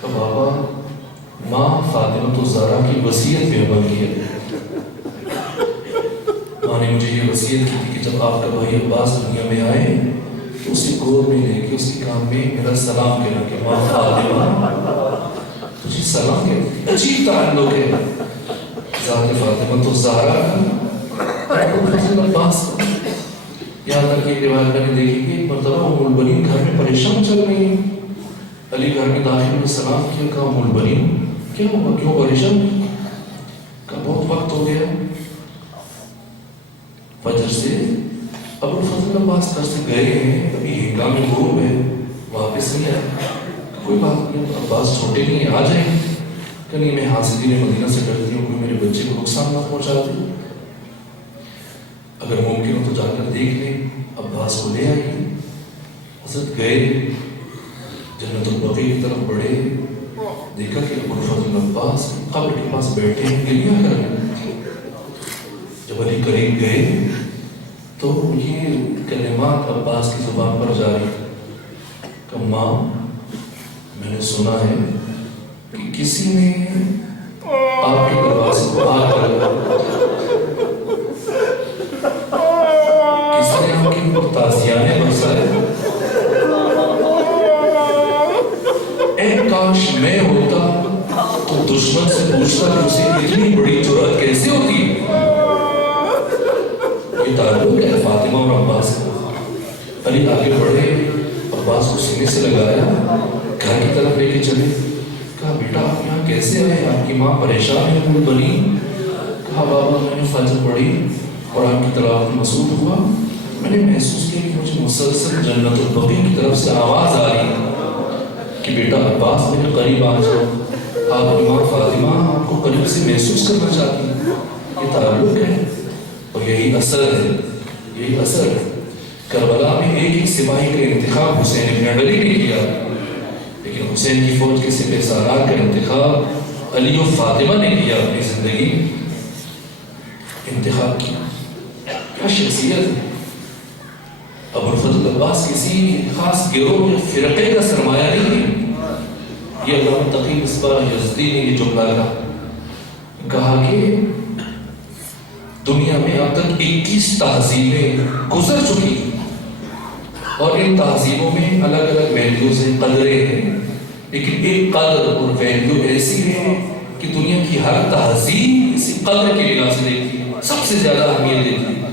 کہ بابا ماں فاطمہ الزہرا کی وصیت پہ عمل کیا۔ ماں نے مجھے یہ وصیت کی تھی کہ جب آپ کا بھائی عباس دنیا میں آئے تو اسے گود میں لے کے اس کے کان میں میرا سلام کہنا کہ ماں فاطمہ تجھے سلام کہنا۔ عجیب تعلق ہے ذات فاطمہ الزہرا کا ابو الفضل عباس کا۔ یہاں تک کہ روایت میں نے دیکھی کہ ایک مرتبہ ام البنین گھر میں پریشان چل رہی ہیں، علی گھر میں داخل میں سلام کیا، کہا ام البنین کیا ہوا، کیوں پریشان؟ کہا بہت وقت ہو گیا فجر سے ابو الفضل عباس گھر سے گئے ہیں، ابھی ہنگام غروب ہے، واپس نہیں آئے۔ کوئی بات نہیں، عباس چھوٹے نہیں ہیں، آ جائیں۔ کہ نہیں میں حاسدین مدینہ سے ڈرتی ہوں، کوئی میرے بچے کو نقصان نہ پہنچا دے، اگر ممکن ہو تو جا کر دیکھ لیں، عباس کو لے آئیے۔ حضرت گئے، جنت البقیع کی طرف بڑھے، دیکھا کہ ابو الفضل عباس قبر کے پاس بیٹھے ہیں، گریہ کر رہے ہیں۔ جب علی قریب گئے تو یہ کلمات عباس کی زبان پر جاری کہ ماں میں نے سنا ہے کہ کسی نے آپ کے دروازے کو آگ لگا، کسی نے آپ کے اوپر تازیانے برسائے، اے کاش میں ہوتا تو دشمن سے پوچھتا کہ اسے اتنی بڑی جرأت کیسے ہوتی ہے۔ یہ تعلق ہے فاطمہ اور عباس کا۔ علی آگے بڑھے، عباس کو سینے سے لگایا، گھر کی طرف لے کے چلے، کہا بیٹا آپ یہاں کیسے آئے، آپ کی ماں پریشان ہے ام البنین؟ کہا بابا میں نے فجر پڑھی اور آپ کی تلاوت میں مصروف ہوا، میں نے محسوس کیا کہ مجھے مسلسل جنت البقیع کی طرف سے آواز آ رہی ہے کہ بیٹا عباس میرے قریب آ جاؤ، آپ کی ماں فاطمہ آپ کو قریب سے محسوس کرنا چاہتی ہے۔ یہ تعلق ہے اور یہی اثر ہے، یہی اثر ہے۔ کربلا میں ایک ہی سپاہی کا انتخاب حسین ابن علی نے کیا، لیکن حسین کی فوج کے سپہ سالار کا انتخاب علی و فاطمہ نے کیا، اپنی زندگی انتخاب کیا۔ کیا شخصیت ہے! ابو الفضل عباس کسی خاص گروہ یا فرقے کا سرمایہ نہیں ہے۔ یہ علامہ تقی مصباح یزدی نے یہ جملہ کہا کہ دنیا میں اب تک 21 تہذیبیں گزر چکی اور ان تہذیبوں میں الگ الگ ویلیوز ہیں، قدریں ہیں، لیکن ایک قدر اور ویلیو ایسی ہے کہ دنیا کی ہر تہذیب اسی قدر کے لحاظ سے دیکھتی ہے، سب سے زیادہ اہمیت دیتی ہے،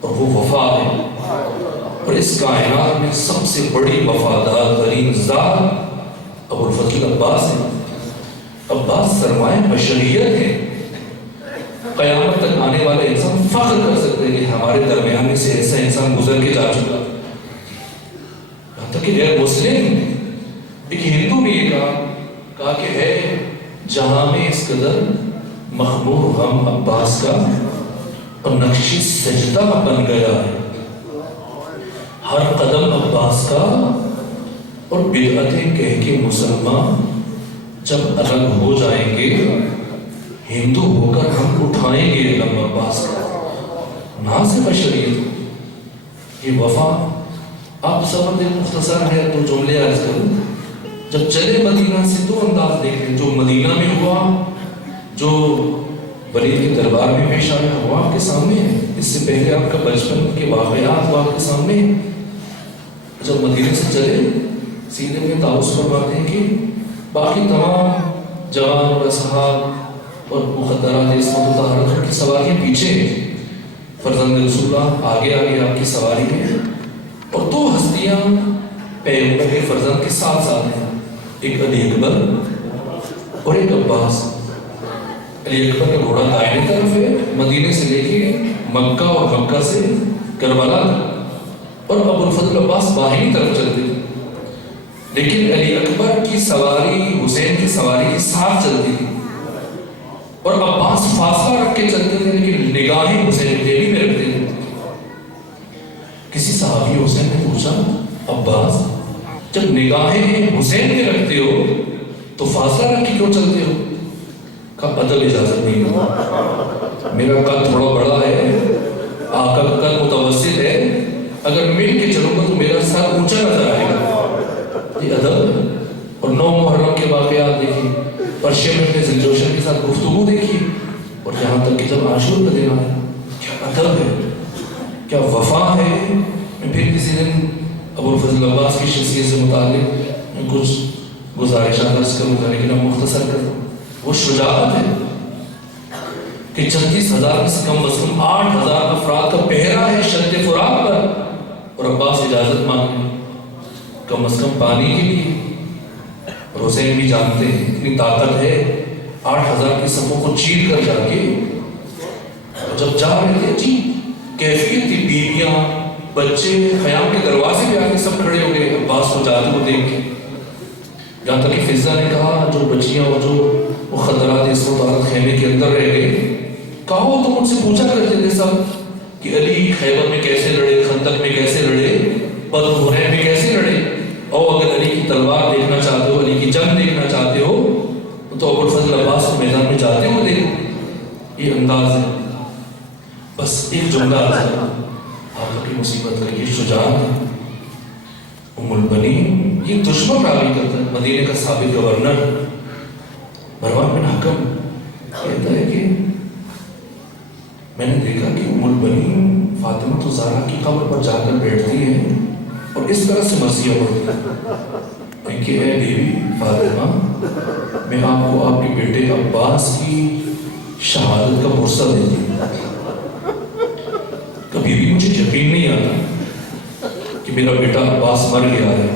اور وہ وفا ہے۔ اور اس کائنات میں سب سے بڑی وفادار ترین ذات ابو الفضل عباس ہے۔ عباس سرمایہ بشریت ہے، قیامت تک آنے والا انسان فخر کر سکتے ہیں کہ ہمارے درمیان میں سے ایسا انسان گزر کے جا چکا۔ یہاں تک کہ غیر مسلم ایک ہندو بھی یہ کہا کہ ہے جہاں میں اس قدر مخمور غم عباس کا اور نقشی سجدہ بن گیا ہے ہر قدم عباس کا، اور بدعتیں کہہ کے مسلمان جب الگ ہو جائیں گے ہندو ہو کر ہم اٹھائیں گے علم عباس کا۔ ناز بشریت یہ وفا، آپ سبب مختصر ہے تو جملے عرض کروں۔ جب چلے مدینہ سے تو انداز دیکھیں جو مدینہ میں ہوا، جو ولید کے دربار میں پیش آیا وہ آپ کے سامنے ہے، اس سے پہلے آپ کا بچپن کے واقعات وہ آپ کے سامنے ہے۔ جب مدینہ سے چلے سیدھے میں تعارض فرماتے ہیں کہ باقی تمام جوان اور اصحاب اور مخدرات عصمت و طہارت کی سواریاں پیچھے، فرزند رسول اللہ آگے آگے آپ کی سواری میں، اور دو ہستیاں پیغمبر کے فرزند کے ساتھ ساتھ ہیں، ایک علی اکبر اور ایک عباس۔ علی اکبر کا گھوڑا دائیں طرف ہے مدینے سے لے کے مکہ اور مکہ سے کربلا تک، اور ابو الفضل عباس بائیں طرف چلتے ہیں، لیکن علی اکبر کی سواری حسین کی سواری کے ساتھ چلتی تھی، اور عباس فاصلہ رکھ کے چلتے تھے لیکن نگاہیں حسین کے بھی میں رکھتے تھے۔ کسی صحابی حسین نے پوچھا عباس جب نگاہیں حسین میں رکھتے ہو تو فاصلہ رکھ کے کیوں چلتے ہو؟ کہا ادب اجازت نہیں ہے، میرا قد تھوڑا بڑا ہے، آقا کا قد متوسط ہے، اگر مل کے چلوں گا تو میرا سر اونچا نظر آئے گا، یہ ادب۔ اور 9 محرم کے واقعات دیکھیں، پرشیا میں اپنے ذوالجوشن کے ساتھ گفتگو دیکھی، اور یہاں تک کہ جب عاشور کا دن آیا، کیا ادب ہے، کیا وفا ہے۔ میں پھر کسی دن ابو الفضل عباس کی شخصیت سے متعلق کچھ گزارشات عرض کروں گا، لیکن اب مختصر کروں۔ وہ شجاعت ہے کہ 36,000 سے کم از کم 8,000 افراد کا پہرا ہے شد فرات پر، اور عباس اجازت مانگے کم از کم پانی کے لیے، اور حسین بھی جانتے ہیں اتنی طاقت ہے 8,000 کی صفوں کو چیر کر جا کے جب جا رہے تھے، جی کیفیت تھی، بیویاں بچے خیام کے دروازے پہ آ کے سب کھڑے ہو گئے عباس کو جاتے ہوئے دیکھ کے، یہاں تک کہ فضا نے کہا جو بچیاں اور جو مخدرات اس وقت خیمے کے اندر رہ گئے، کہو تو مجھ سے پوچھا کرتے تھے سب کہ علی خیبر میں کیسے لڑے، خندق میں کیسے لڑے، بدر حنین میں کیسے لڑے، اور اگر علی کی تلوار دیکھنا چاہتے ہو، علی کی جنگ دیکھنا چاہتے ہو تو ابو الفضل عباس کو میدان میں جاتے ہوئے دیکھو۔ یہ انداز ہے۔ بس ایک جملہ آپ کی مصیبت ہے، یہ شجاعت ہے۔ ام البنین یہ دشمن راوی کرتا ہے، مدینے کا سابق گورنر مروان بن حکم کہتا ہے کہ میں نے دیکھا کہ ام البنین فاطمہ الزہرا کی قبر پر جا کر بیٹھتی ہیں اور اس طرح سے مرثیہ پڑھتی ہیں کہ اے بیوی فاطمہ، میں آپ کو آپ کے بیٹے عباس کی شہادت کا بھروسہ دیتی ہوں۔ کبھی بھی مجھے یقین نہیں آتا کہ میرا بیٹا عباس مر گیا ہے،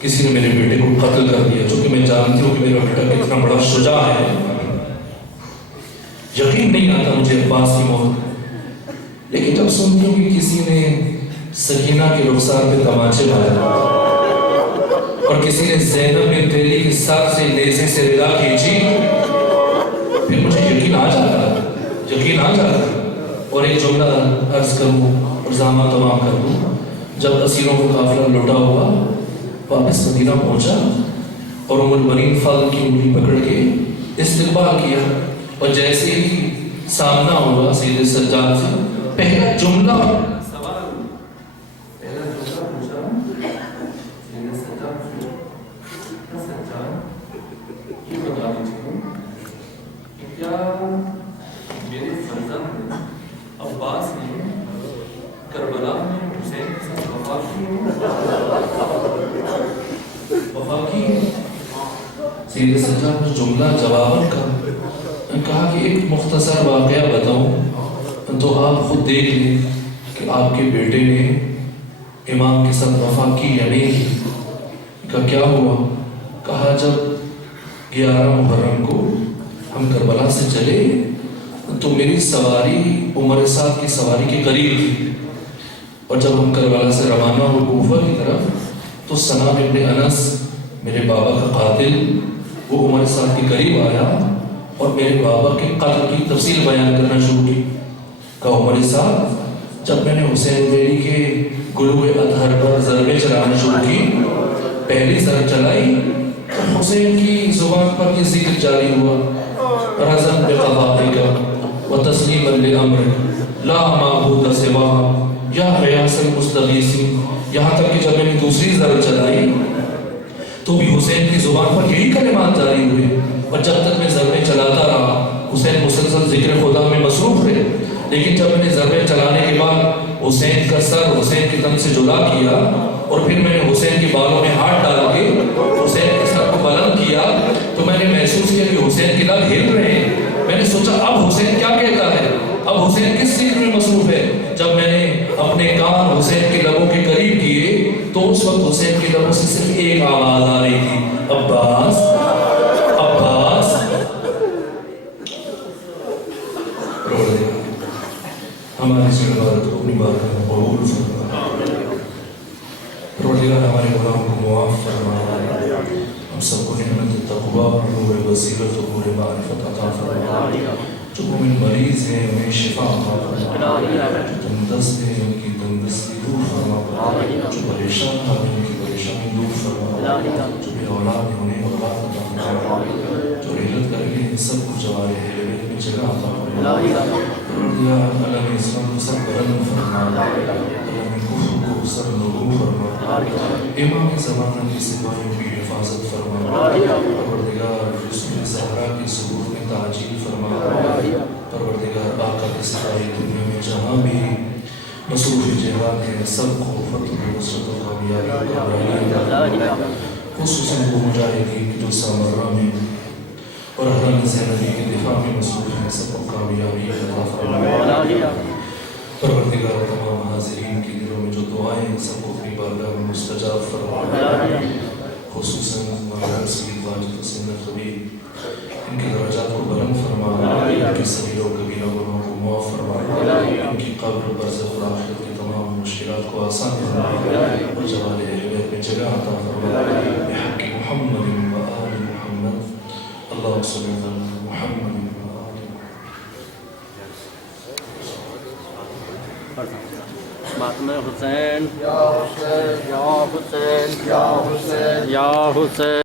کسی نے میرے بیٹے کو قتل کر دیا، چونکہ میں جانتی ہوں کہ میرا بیٹا کتنا بڑا شجاع ہے، یقین نہیں آتا مجھے عباس کی موت۔ لیکن جب سنتی ہوں کہ کسی نے سکینہ کے رخسار پہ تماچے مارے اور کسی نے زینب بنت علی کے سر سے نیزے سے ردا کھینچی، پھر مجھے یقین آ جاتا۔ اور ایک جملہ عرض کروں اور زامہ تمام کر دوں۔ جب اسیروں کو قافلہ لوٹا ہوا واپس مدینہ پہنچا اور ام البنین فضل کی انگلی پکڑ کے استقبال کیا، اور جیسے ہی سامنا ہوا سید سجاد سے، پہلا جملہ عباس نے کربلا میں حسین کے ساتھ وفا کی۔ سید سجاد نے جملہ جواباً کہا کہ ایک مختصر واقعہ بتاؤں تو آپ خود دیکھ لیں کہ آپ کے بیٹے نے امام کے ساتھ وفا کی یا نہیں کی۔ کہا کیا ہوا؟ کہا جب 11 محرم کو ہم کربلا سے چلے تو میری سواری عمر سعد کی سواری کے قریب تھی، اور جب ہم کربلا سے روانہ ہوئے کوفہ کی طرف تو سنان ابن انس میرے بابا کا قاتل وہ عمر سعد کے قریب آیا اور میرے بابا کے قتل کی تفصیل بیان کرنا شروع کی. کہا عمر صاحب جب میں نے حسین بیری کے گلوئے اطہر پر ضربیں چلانا شروع کی، پہلی ضرب چلائی تو حسین کی زبان پر یہ ذکر جاری ہوا، رضا بقضائک وتسلیما لامرک لا معبود سوا یا غیاث المستغیثین. یہاں تک کہ جب میں نے دوسری ضرب چلائی تو بھی حسین کی زبان پر یہی کلمات جاری ہوئے، اور جب تک میں ضربیں چلاتا رہا حسین مسلسل ذکر خدا میں مصروف رہے. لیکن جب میں نے ضربیں چلانے کے بعد حسین کا سر حسین کی تن سے جدا کیا اور پھر میں نے حسین کے بالوں میں ہاتھ ڈال کے حسین کے سر کو بلند کیا تو میں نے محسوس کیا کہ حسین کے لب ہل رہے ہیں. میں نے سوچا اب حسین کیا کہتا ہے، اب حسین کس ذکر میں مصروف ہے. جب میں نے اپنے کان حسین کے لبوں کے قریب کیے تو اس وقت حسین کے لبوں سے صرف ایک آواز آ رہی تھی، عباس عباس. ہماری اس عبادت کو اپنی بات میں قبول فرما، پروردگار ہمارے گناہوں کو معاف فرما، ہم سب کو نعمت تقویٰ اور نور بصیرت و نور معرفت عطا فرما. جو مومن مریض ہیں انہیں شفا عطا فرما، جو تندرست ہیں ان کی تندرستی دور فرما، جو پریشان ہیں ان کی پریشانی دور فرما، جو بے اولاد ہیں انہیں اولاد عطا فرما، جو رحلت کر کے سب کو جوارے حلوے میں جگہ عطا فرما. پروردگار علم اسلام کو سب بلند فرما، علم کفر کو سب نگو فرما، امام زمانہ کی سپاہیوں کی حفاظت فرما. پروردگار یوسف زہرا کی ظہور میں تعجیل فرما. پروردگار آقا کے سپاہی دنیا میں جہاں بھی مصروف جہاد ہیں سب کو فتح و نصرت و کامیابی، خصوصاً وہ مجاہدین جو سامرہ میں اور حرم زینبی کے دفاع میں مصروف ہیں سب کو کامیابی عطا فرما. پروردگار تمام حاضرین کے دلوں میں جو دعائیں ہیں سب کو اپنی بارگاہ میں مستجاب فرما. خصوصاً مولانا سید واجد حسین نقوی ان کے درجات کو بلند فرما، ان کی صغیر و کبیرہ گناہوں کو معاف فرما، ان کی قبر برزخ و آخرت کی تمام مشکلات کو آسان فرما اور جوال اہل بیت میں جگہ عطا فرما. بحق محمد و آل محمد اللہم صلی اللہ علیہ محمد و آل ماتم حسین یا حسین یا حسین یا حسین یا حسین.